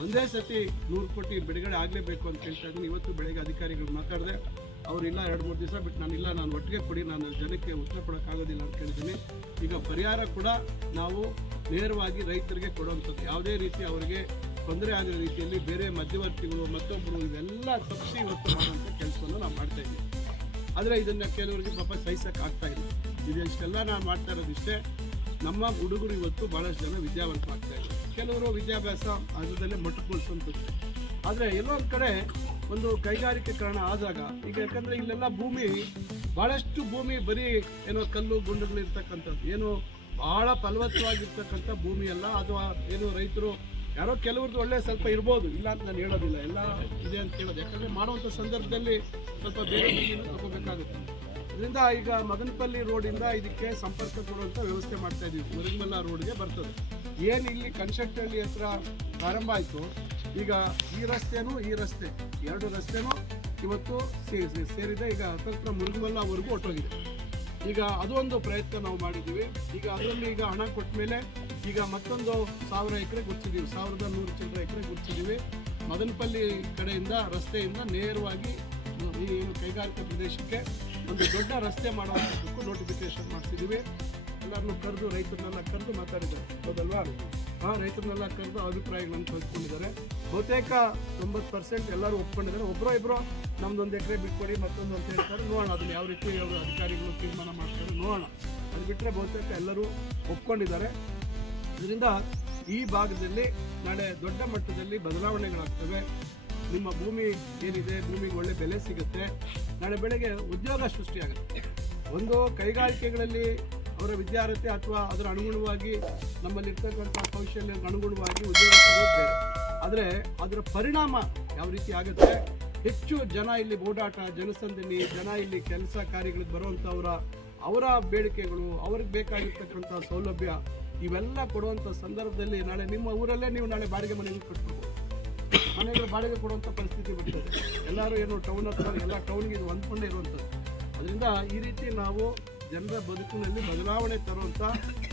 B: ಒಂದೇ ಸತಿ ನೂರು ಕೋಟಿ ಬಿಡುಗಡೆ ಆಗಲೇಬೇಕು ಅಂತ ಹೇಳ್ತಾ ಇದ್ದೀನಿ. ಇವತ್ತು ಬೆಳಗ್ಗೆ ಅಧಿಕಾರಿಗಳು ಮಾತಾಡಿದೆ ಅವರಿಲ್ಲ ಎರಡು ಮೂರು ದಿವಸ ಬಿಟ್ಟು ನಾನಿಲ್ಲ, ನಾನು ಒಟ್ಟಿಗೆ ಕೊಡಿ, ನಾನು ಜನಕ್ಕೆ ಉತ್ತರ ಕೊಡೋಕ್ಕಾಗೋದಿಲ್ಲ ಅಂತ ಕೇಳಿದ್ದೀನಿ ಈಗ ಪರಿಹಾರ ಕೂಡ ನಾವು ನೇರವಾಗಿ ರೈತರಿಗೆ ಕೊಡುವಂಥದ್ದು. ಯಾವುದೇ ರೀತಿ ಅವರಿಗೆ ತೊಂದರೆ ಆಗಿರೋ ರೀತಿಯಲ್ಲಿ ಬೇರೆ ಮಧ್ಯವರ್ತಿಗಳು ಮತ್ತೊಬ್ಬರು ಇವೆಲ್ಲ ತಪ್ಪಿಸಿ ಇವತ್ತು ಮಾಡುವಂಥ ಕೆಲಸವನ್ನು ನಾವು ಮಾಡ್ತಾ ಇದ್ದೀವಿ. ಆದರೆ ಇದನ್ನು ಕೆಲವರಿಗೆ ಪಾಪ ಸಹಿಸಕ್ಕೆ ಆಗ್ತಾ ಇಲ್ಲ. ಇದಿಷ್ಟೆಲ್ಲ ನಾವು ಮಾಡ್ತಾ ಇರೋದಿಷ್ಟೇ. ನಮ್ಮ ಹುಡುಗರು ಇವತ್ತು ಭಾಳಷ್ಟು ಜನ ವಿದ್ಯಾವಂತರಾಗ್ತಾ ಇದ್ದಾರೆ. ಕೆಲವರು ವಿದ್ಯಾಭ್ಯಾಸ ಅದರಲ್ಲೇ ಮೊಟ್ಟಗೊಳಿಸುವಂಥದ್ದು ಆದರೆ ಎಲ್ಲೋ ಒಂದು ಕಡೆ ಒಂದು ಕೈಗಾರಿಕೀಕರಣ ಆದಾಗ, ಈಗ ಯಾಕಂದರೆ ಇಲ್ಲೆಲ್ಲ ಭೂಮಿ ಭಾಳಷ್ಟು ಭೂಮಿ ಬರೀ ಏನೋ ಕಲ್ಲು ಗುಂಡುಗಳು ಇರ್ತಕ್ಕಂಥದ್ದು ಏನು ಭಾಳ ಫಲವತ್ತವಾಗಿರ್ತಕ್ಕಂಥ ಭೂಮಿ ಅಲ್ಲ ಅಥವಾ ಏನು ರೈತರು ಯಾರೋ ಕೆಲವ್ರದ್ದು ಒಳ್ಳೆ ಸ್ವಲ್ಪ ಇರ್ಬೋದು, ಇಲ್ಲ ಅಂತ ನಾನು ಹೇಳೋದಿಲ್ಲ. ಎಲ್ಲ ಇದೆ ಅಂತ ಹೇಳೋದು. ಯಾಕಂದರೆ ಮಾಡುವಂಥ ಸಂದರ್ಭದಲ್ಲಿ ಸ್ವಲ್ಪ ಬೇರೆ ತಗೋಬೇಕಾಗುತ್ತೆ. ಇದರಿಂದ ಈಗ ಮದನಪಲ್ಲಿ ರೋಡಿಂದ ಇದಕ್ಕೆ ಸಂಪರ್ಕ ಕೊಡುವಂಥ ವ್ಯವಸ್ಥೆ ಮಾಡ್ತಾ ಇದೀವಿ. ಮುರುಗಮಲ್ಲ ರೋಡ್ಗೆ ಬರ್ತದೆ. ಏನು ಇಲ್ಲಿ ಕನ್ಸ್ಟ್ರಕ್ಟಲ್ಲಿ ಹತ್ರ ಪ್ರಾರಂಭ ಆಯಿತು, ಈಗ ಈ ರಸ್ತೆನೂ ಈ ರಸ್ತೆ, ಎರಡು ರಸ್ತೆನೂ ಇವತ್ತು ಸೇರಿ ಸೇರಿದೆ. ಈಗ ಹತ್ತತ್ರ ಮುರುಗಮಲ್ಲವರೆಗೂ ಹೊಟ್ಟೋಗಿದೆ ಈಗ ಅದೊಂದು ಪ್ರಯತ್ನ ನಾವು ಮಾಡಿದ್ದೀವಿ. ಈಗ ಅದರಲ್ಲಿ ಈಗ ಹಣ ಕೊಟ್ಟ ಮೇಲೆ ಈಗ ಮತ್ತೊಂದು ಸಾವಿರ ಎಕರೆ ಗುರ್ತಿದ್ದೀವಿ. ಸಾವಿರದ ನೂರು ಚಿಲ್ಲರ ಎಕರೆ ಗುರ್ತಿದ್ದೀವಿ. ಮದನಪಲ್ಲಿ ಕಡೆಯಿಂದ, ರಸ್ತೆಯಿಂದ ನೇರವಾಗಿ ಈ ಕೈಗಾರಿಕಾ ಪ್ರದೇಶಕ್ಕೆ ಒಂದು ದೊಡ್ಡ ರಸ್ತೆ ಮಾಡುವಂಥದ್ದಕ್ಕೂ ನೋಟಿಫಿಕೇಶನ್ ಮಾಡ್ತಿದ್ದೀವಿ. ಎಲ್ಲರನ್ನೂ ಕರೆದು, ರೈತರನ್ನೆಲ್ಲ ಕರೆದು ಮಾತಾಡಿದ್ದಾರೆ. ಹೌದಲ್ವಾ? ಆ ರೈತರನ್ನೆಲ್ಲ ಕರೆದು ಅಭಿಪ್ರಾಯಗಳನ್ನು ಕಳ್ಕೊಂಡಿದ್ದಾರೆ. ಬಹುತೇಕ ತೊಂಬತ್ತು ಪರ್ಸೆಂಟ್ ಎಲ್ಲರೂ ಒಪ್ಕೊಂಡಿದ್ದಾರೆ. ಒಬ್ಬರೋ ಇಬ್ಬರು ನಮ್ದೊಂದು ಎಕರೆ ಬಿಟ್ಕೊಡಿ, ಮತ್ತೊಂದು ಅಂತ ಹೇಳ್ತಾರೆ. ನೋಡೋಣ ಅದನ್ನ ಯಾವ ರೀತಿ ಅವರು ಅಧಿಕಾರಿಗಳು ತೀರ್ಮಾನ ಮಾಡ್ತಾರೆ, ನೋಡೋಣ. ಅದು ಬಿಟ್ಟರೆ ಬಹುತೇಕ ಎಲ್ಲರೂ ಒಪ್ಕೊಂಡಿದ್ದಾರೆ. ಇದರಿಂದ ಈ ಭಾಗದಲ್ಲಿ ನಾಳೆ ದೊಡ್ಡ ಮಟ್ಟದಲ್ಲಿ ಬದಲಾವಣೆಗಳಾಗ್ತವೆ. ನಿಮ್ಮ ಭೂಮಿ ಏನಿದೆ, ಭೂಮಿಗೆ ಒಳ್ಳೆ ಬೆಲೆ ಸಿಗುತ್ತೆ. ನಾಳೆ ಬೆಳಗ್ಗೆ ಉದ್ಯೋಗ ಸೃಷ್ಟಿಯಾಗುತ್ತೆ. ಒಂದು ಕೈಗಾರಿಕೆಗಳಲ್ಲಿ ಅವರ ವಿದ್ಯಾರ್ಥಿ ಅಥವಾ ಅದರ ಅನುಗುಣವಾಗಿ ನಮ್ಮಲ್ಲಿರ್ತಕ್ಕಂಥ ಕೌಶಲ್ಯಕ್ಕೆ ಅನುಗುಣವಾಗಿ ಉದ್ಯೋಗ ಸಿಗುತ್ತೆ. ಆದರೆ ಅದರ ಪರಿಣಾಮ ಯಾವ ರೀತಿ ಆಗುತ್ತೆ? ಹೆಚ್ಚು ಜನ ಇಲ್ಲಿ ಓಡಾಟ, ಜನಸಂದಣಿ, ಜನ ಇಲ್ಲಿ ಕೆಲಸ ಕಾರ್ಯಗಳಿಗೆ ಬರುವಂಥವರ ಅವರ ಬೇಡಿಕೆಗಳು, ಅವ್ರಿಗೆ ಬೇಕಾಗಿರ್ತಕ್ಕಂಥ ಸೌಲಭ್ಯ ಇವೆಲ್ಲ ಕೊಡುವಂಥ ಸಂದರ್ಭದಲ್ಲಿ ನಾಳೆ ನಿಮ್ಮ ಊರಲ್ಲೇ ನೀವು ನಾಳೆ ಬಾಡಿಗೆ ಮನೆಗೆ ಕಟ್ಬೋದು ಮನೆಗಳು ಬಾಡಿಗೆ ಕೊಡುವಂಥ ಪರಿಸ್ಥಿತಿ ಬರ್ತದೆ ಎಲ್ಲರೂ ಏನು ಟೌನ್ ಹತ್ರ, ಎಲ್ಲ ಟೌನ್ಗೆ ಇದು ಹೊಂದ್ಕೊಂಡೇ ಇರುವಂಥದ್ದು. ಅದರಿಂದ ಈ ರೀತಿ ನಾವು ಜನರ ಬದುಕಿನಲ್ಲಿ ಬದಲಾವಣೆ ತರುವಂಥ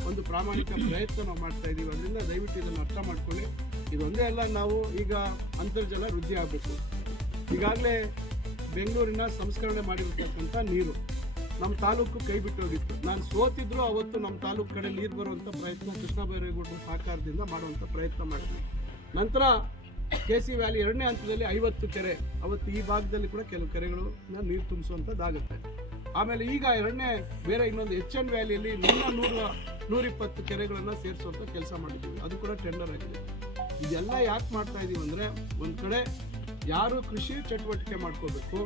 B: ಒಂದು ಪ್ರಾಮಾಣಿಕ ಪ್ರಯತ್ನ ನಾವು ಮಾಡ್ತಾ ಇದ್ದೀವಿ ಅದರಿಂದ ದಯವಿಟ್ಟು ಇದನ್ನು ಅರ್ಥ ಮಾಡ್ಕೊಳ್ಳಿ. ಇದೊಂದೇ ಅಲ್ಲ, ನಾವು ಈಗ ಅಂತರ್ಜಲ ವೃದ್ಧಿ ಆಗಬೇಕು. ಈಗಾಗಲೇ ಬೆಂಗಳೂರಿನ ಸಂಸ್ಕರಣೆ ಮಾಡಿರ್ತಕ್ಕಂಥ ನೀರು. ನಮ್ಮ ತಾಲೂಕು ಕೈ ಬಿಟ್ಟೋಗಿತ್ತು ನಾನು ಸೋತಿದ್ರು ಅವತ್ತು ನಮ್ಮ ತಾಲೂಕು ಕಡೆ ನೀರು ಬರುವಂಥ ಪ್ರಯತ್ನ ಕೃಷ್ಣ ಬೈರೇಗೌಡರ ಸಹಕಾರದಿಂದ ಮಾಡುವಂಥ ಪ್ರಯತ್ನ ಮಾಡಿದ್ವಿ. ನಂತರ ಕೆ ಸಿ ವ್ಯಾಲಿ ಎರಡನೇ ಹಂತದಲ್ಲಿ ಐವತ್ತು ಕೆರೆ, ಅವತ್ತು ಈ ಭಾಗದಲ್ಲಿ ಕೂಡ ಕೆಲವು ಕೆರೆಗಳನ್ನ ನೀರು ತುಂಬಿಸುವಂಥದ್ದಾಗುತ್ತೆ ಆಮೇಲೆ ಈಗ ಎರಡನೇ, ಬೇರೆ ಇನ್ನೊಂದು ಎಚ್ ಎನ್ ವ್ಯಾಲಿಯಲ್ಲಿ ನಿನ್ನ ನೂರ, ನೂರಿಪ್ಪತ್ತು ಕೆರೆಗಳನ್ನು ಸೇರಿಸುವಂಥ ಕೆಲಸ ಮಾಡಿದ್ದೀವಿ ಅದು ಕೂಡ ಟೆಂಡರ್ ಆಗಿದೆ. ಇದೆಲ್ಲ ಯಾಕೆ ಮಾಡ್ತಾ ಇದ್ದೀವಿ ಅಂದರೆ ಒಂದು ಕಡೆ ಯಾರು ಕೃಷಿ ಚಟುವಟಿಕೆ ಮಾಡ್ಕೋಬೇಕು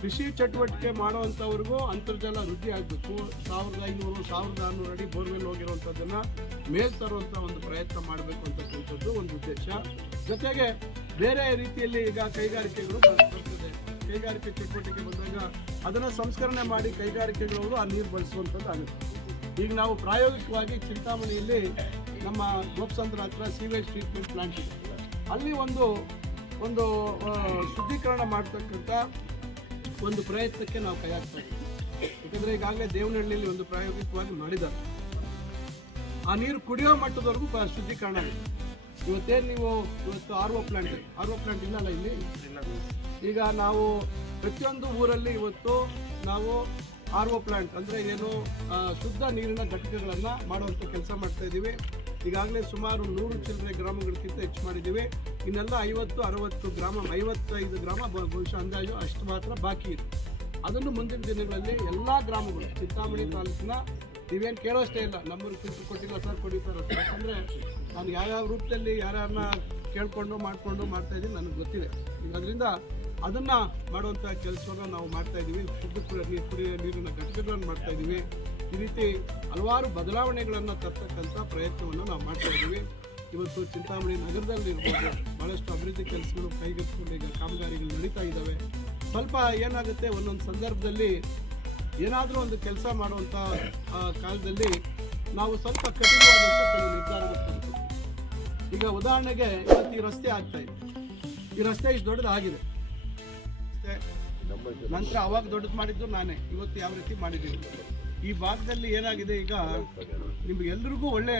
B: ಕೃಷಿ ಚಟುವಟಿಕೆ ಮಾಡುವಂಥವ್ರಿಗೂ ಅಂತರ್ಜಲ ವೃದ್ಧಿ ಆಗಬೇಕು. ಸಾವಿರದ ಐನೂರು, ಸಾವಿರದ ಆರುನೂರು ಅಡಿ ಬೋರ್ವೆಲ್ ಹೋಗಿರುವಂಥದ್ದನ್ನು ಮೇಲ್ ತರುವಂಥ ಒಂದು ಪ್ರಯತ್ನ ಮಾಡಬೇಕು ಅಂತಕ್ಕಂಥದ್ದು ಒಂದು ಉದ್ದೇಶ. ಜೊತೆಗೆ ಬೇರೆ ರೀತಿಯಲ್ಲಿ ಈಗ ಕೈಗಾರಿಕೆಗಳು ಬರ್ತದೆ. ಕೈಗಾರಿಕೆ ಚಟುವಟಿಕೆ ಬಂದಾಗ ಅದನ್ನು ಸಂಸ್ಕರಣೆ ಮಾಡಿ ಕೈಗಾರಿಕೆಗಳವರು ಆ ನೀರು ಬಳಸುವಂಥದ್ದು ಆಗುತ್ತೆ. ಈಗ ನಾವು ಪ್ರಾಯೋಗಿಕವಾಗಿ ಚಿಂತಾಮಣಿಯಲ್ಲಿ ನಮ್ಮ ಗೋಪ್ಸಂದ್ರ ಹತ್ರ ಸೀವೇಜ್ ಟ್ರೀಟ್ಮೆಂಟ್ ಪ್ಲಾಂಟ್ ಇದೆ. ಅಲ್ಲಿ ಒಂದು ಒಂದು ಶುದ್ಧೀಕರಣ ಮಾಡ್ತಕ್ಕಂಥ ಒಂದು ಪ್ರಯತ್ನಕ್ಕೆ ನಾವು ಕೈ ಹಾಕ್ತಾ ಇದ್ದೀವಿ. ಯಾಕಂದರೆ ಈಗಾಗಲೇ ದೇವನಹಳ್ಳಿಯಲ್ಲಿ ಒಂದು ಪ್ರಾಯೋಗಿಕವಾಗಿ ಮಾಡಿದ್ದಾರೆ. ಆ ನೀರು ಕುಡಿಯೋ ಮಟ್ಟದವರೆಗೂ ಶುದ್ಧೀಕರಣ ಇದೆ ಇವತ್ತೇನು ನೀವು ಇವತ್ತು R O plant R O plant ಇಲ್ಲಲ್ಲ ಇಲ್ಲಿ? ಈಗ ನಾವು ಪ್ರತಿಯೊಂದು ಊರಲ್ಲಿ ಇವತ್ತು ನಾವು ಆರ್ ಓ ಪ್ಲಾಂಟ್, ಅಂದರೆ ಏನು ಶುದ್ಧ ನೀರಿನ ಘಟಕಗಳನ್ನು ಮಾಡುವಂಥ ಕೆಲಸ ಮಾಡ್ತಾ ಇದ್ದೀವಿ. ಈಗಾಗಲೇ ಸುಮಾರು ನೂರು ಚಿಲ್ಲರೆ ಗ್ರಾಮಗಳಿಗಿಂತ ಹೆಚ್ಚು ಮಾಡಿದ್ದೀವಿ. ಇನ್ನೆಲ್ಲ ಐವತ್ತು, ಅರವತ್ತು ಗ್ರಾಮ, ಐವತ್ತೈದು ಗ್ರಾಮ ಬಹುಶಃ ಅಂದಾಜು ಅಷ್ಟು ಮಾತ್ರ ಬಾಕಿ ಇದೆ. ಅದನ್ನು ಮುಂದಿನ ದಿನಗಳಲ್ಲಿ ಎಲ್ಲ ಗ್ರಾಮಗಳು, ಚಿಂತಾಮಣಿ ತಾಲೂಕಿನ ನೀವೇನು ಕೇಳೋಷ್ಟೇ ಇಲ್ಲ ನಂಬರ್ ಫಿಲ್ಟರ್ ಕೊಟ್ಟಿಲ್ಲ ಸರ್, ಕೊಡಿ ಸರ್ ಯಾಕಂದರೆ ನಾನು ಯಾವ್ಯಾವ ರೂಪದಲ್ಲಿ ಯಾರ್ಯಾರನ್ನ ಕೇಳಿಕೊಂಡು ಮಾಡಿಕೊಂಡು ಮಾಡ್ತಾ ಇದ್ದೀನಿ ನನಗೆ ಗೊತ್ತಿದೆ. ಅದರಿಂದ ಅದನ್ನು ಮಾಡುವಂಥ ಕೆಲಸವನ್ನು ನಾವು ಮಾಡ್ತಾ ಇದ್ದೀವಿ. ಶುದ್ಧ ಕುಡಿಯೋ ನೀರು ಕುಡಿಯೋ ನೀರಿನ ಘಟಕಗಳನ್ನು ಮಾಡ್ತಾ ಇದ್ದೀವಿ. ಈ ರೀತಿ ಹಲವಾರು ಬದಲಾವಣೆಗಳನ್ನು ತರ್ತಕ್ಕಂಥ ಪ್ರಯತ್ನವನ್ನು ನಾವು ಮಾಡ್ತಾ ಇದ್ದೀವಿ. ಇವತ್ತು ಚಿಂತಾಮಣಿ ನಗರದಲ್ಲಿ ಇರ್ಬೋದು ಭಾಳಷ್ಟು ಅಭಿವೃದ್ಧಿ ಕೆಲಸಗಳು ಕೈಗೆತ್ತಿಕೊಂಡು ಈಗ ಕಾಮಗಾರಿಗಳು ನಡೀತಾ ಇದ್ದಾವೆ. ಸ್ವಲ್ಪ ಏನಾಗುತ್ತೆ ಒಂದೊಂದು ಸಂದರ್ಭದಲ್ಲಿ ಏನಾದರೂ ಒಂದು ಕೆಲಸ ಮಾಡುವಂಥ ಕಾಲದಲ್ಲಿ ನಾವು ಸ್ವಲ್ಪ ಕಠಿಣವಾದಂಥ ಕೆಲವು ನಿರ್ಧಾರಗಳು. ಈಗ ಉದಾಹರಣೆಗೆ ಇವತ್ತು ಈ ರಸ್ತೆ ಆಗ್ತಾ ಇದೆ. ಈ ರಸ್ತೆ ಇಷ್ಟು ದೊಡ್ಡದಾಗಿದೆ. ಆಗಿದೆ ನಂತರ ಅವಾಗ ದೊಡ್ಡದು ಮಾಡಿದ್ದು ನಾನೇ. ಇವತ್ತು ಯಾವ ರೀತಿ ಮಾಡಿದ್ದೀವಿ? ಈ ಭಾಗದಲ್ಲಿ ಏನಾಗಿದೆ ಈಗ ನಿಮ್ಗೆ ಎಲ್ರಿಗೂ ಒಳ್ಳೆ,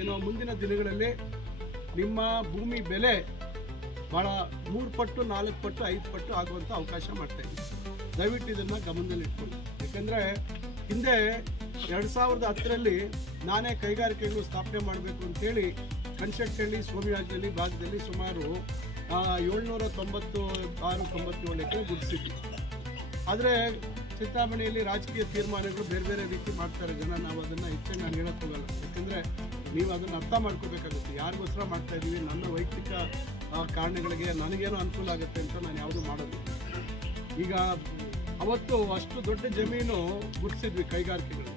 B: ಏನೋ ಮುಂದಿನ ದಿನಗಳಲ್ಲಿ ನಿಮ್ಮ ಭೂಮಿ ಬೆಲೆ ಭಾಳ ಮೂರು ಪಟ್ಟು, ನಾಲ್ಕು ಪಟ್ಟು, ಐದು ಪಟ್ಟು ಆಗುವಂಥ ಅವಕಾಶ ಮಾಡ್ತಾ ಇದ್ದೀವಿ ದಯವಿಟ್ಟು ಇದನ್ನು ಗಮನದಲ್ಲಿ ಇಟ್ಕೊಳ್ಳಿ ಯಾಕಂದರೆ ಹಿಂದೆ ಎರಡು ಸಾವಿರದ ಹತ್ತರಲ್ಲಿ ನಾನೇ ಕೈಗಾರಿಕೆಗಳು ಸ್ಥಾಪನೆ ಮಾಡಬೇಕು ಅಂತೇಳಿ ಕನ್ಸಟ್ಕಳ್ಳಿ ಸೋಮಿಯಾಜಲ್ಲಿ ಭಾಗದಲ್ಲಿ ಸುಮಾರು ಏಳ್ನೂರ ತೊಂಬತ್ತು ಆರು ತೊಂಬತ್ತೇಳು ಎಕರೆ ಗುಡಿಸಿದ್ವಿ. ಆದರೆ ಚಿಂತಾಮಣಿಯಲ್ಲಿ ರಾಜಕೀಯ ತೀರ್ಮಾನಗಳು ಬೇರೆ ಬೇರೆ ರೀತಿ ಮಾಡ್ತಾರೆ ಜನ, ನಾವು ಅದನ್ನು ಹೆಚ್ಚಾಗಿ ನಾನು ಹೇಳಕ್ ಹೋಗಲ್ಲ. ಯಾಕಂದರೆ ನೀವು ಅದನ್ನು ಅರ್ಥ ಮಾಡ್ಕೋಬೇಕಾಗುತ್ತೆ. ಯಾರಿಗೋಸ್ಕರ ಮಾಡ್ತಾ ಇದ್ದೀವಿ. ನನ್ನ ವೈಯಕ್ತಿಕ ಕಾರಣಗಳಿಗೆ ನನಗೇನು ಅನುಕೂಲ ಆಗುತ್ತೆ ಅಂತ ನಾನು ಯಾವುದೂ ಮಾಡೋದು ಈಗ ಅವತ್ತು ಅಷ್ಟು ದೊಡ್ಡ ಜಮೀನು ಗುರ್ಸಿದ್ವಿ ಕೈಗಾರಿಕೆಗಳು.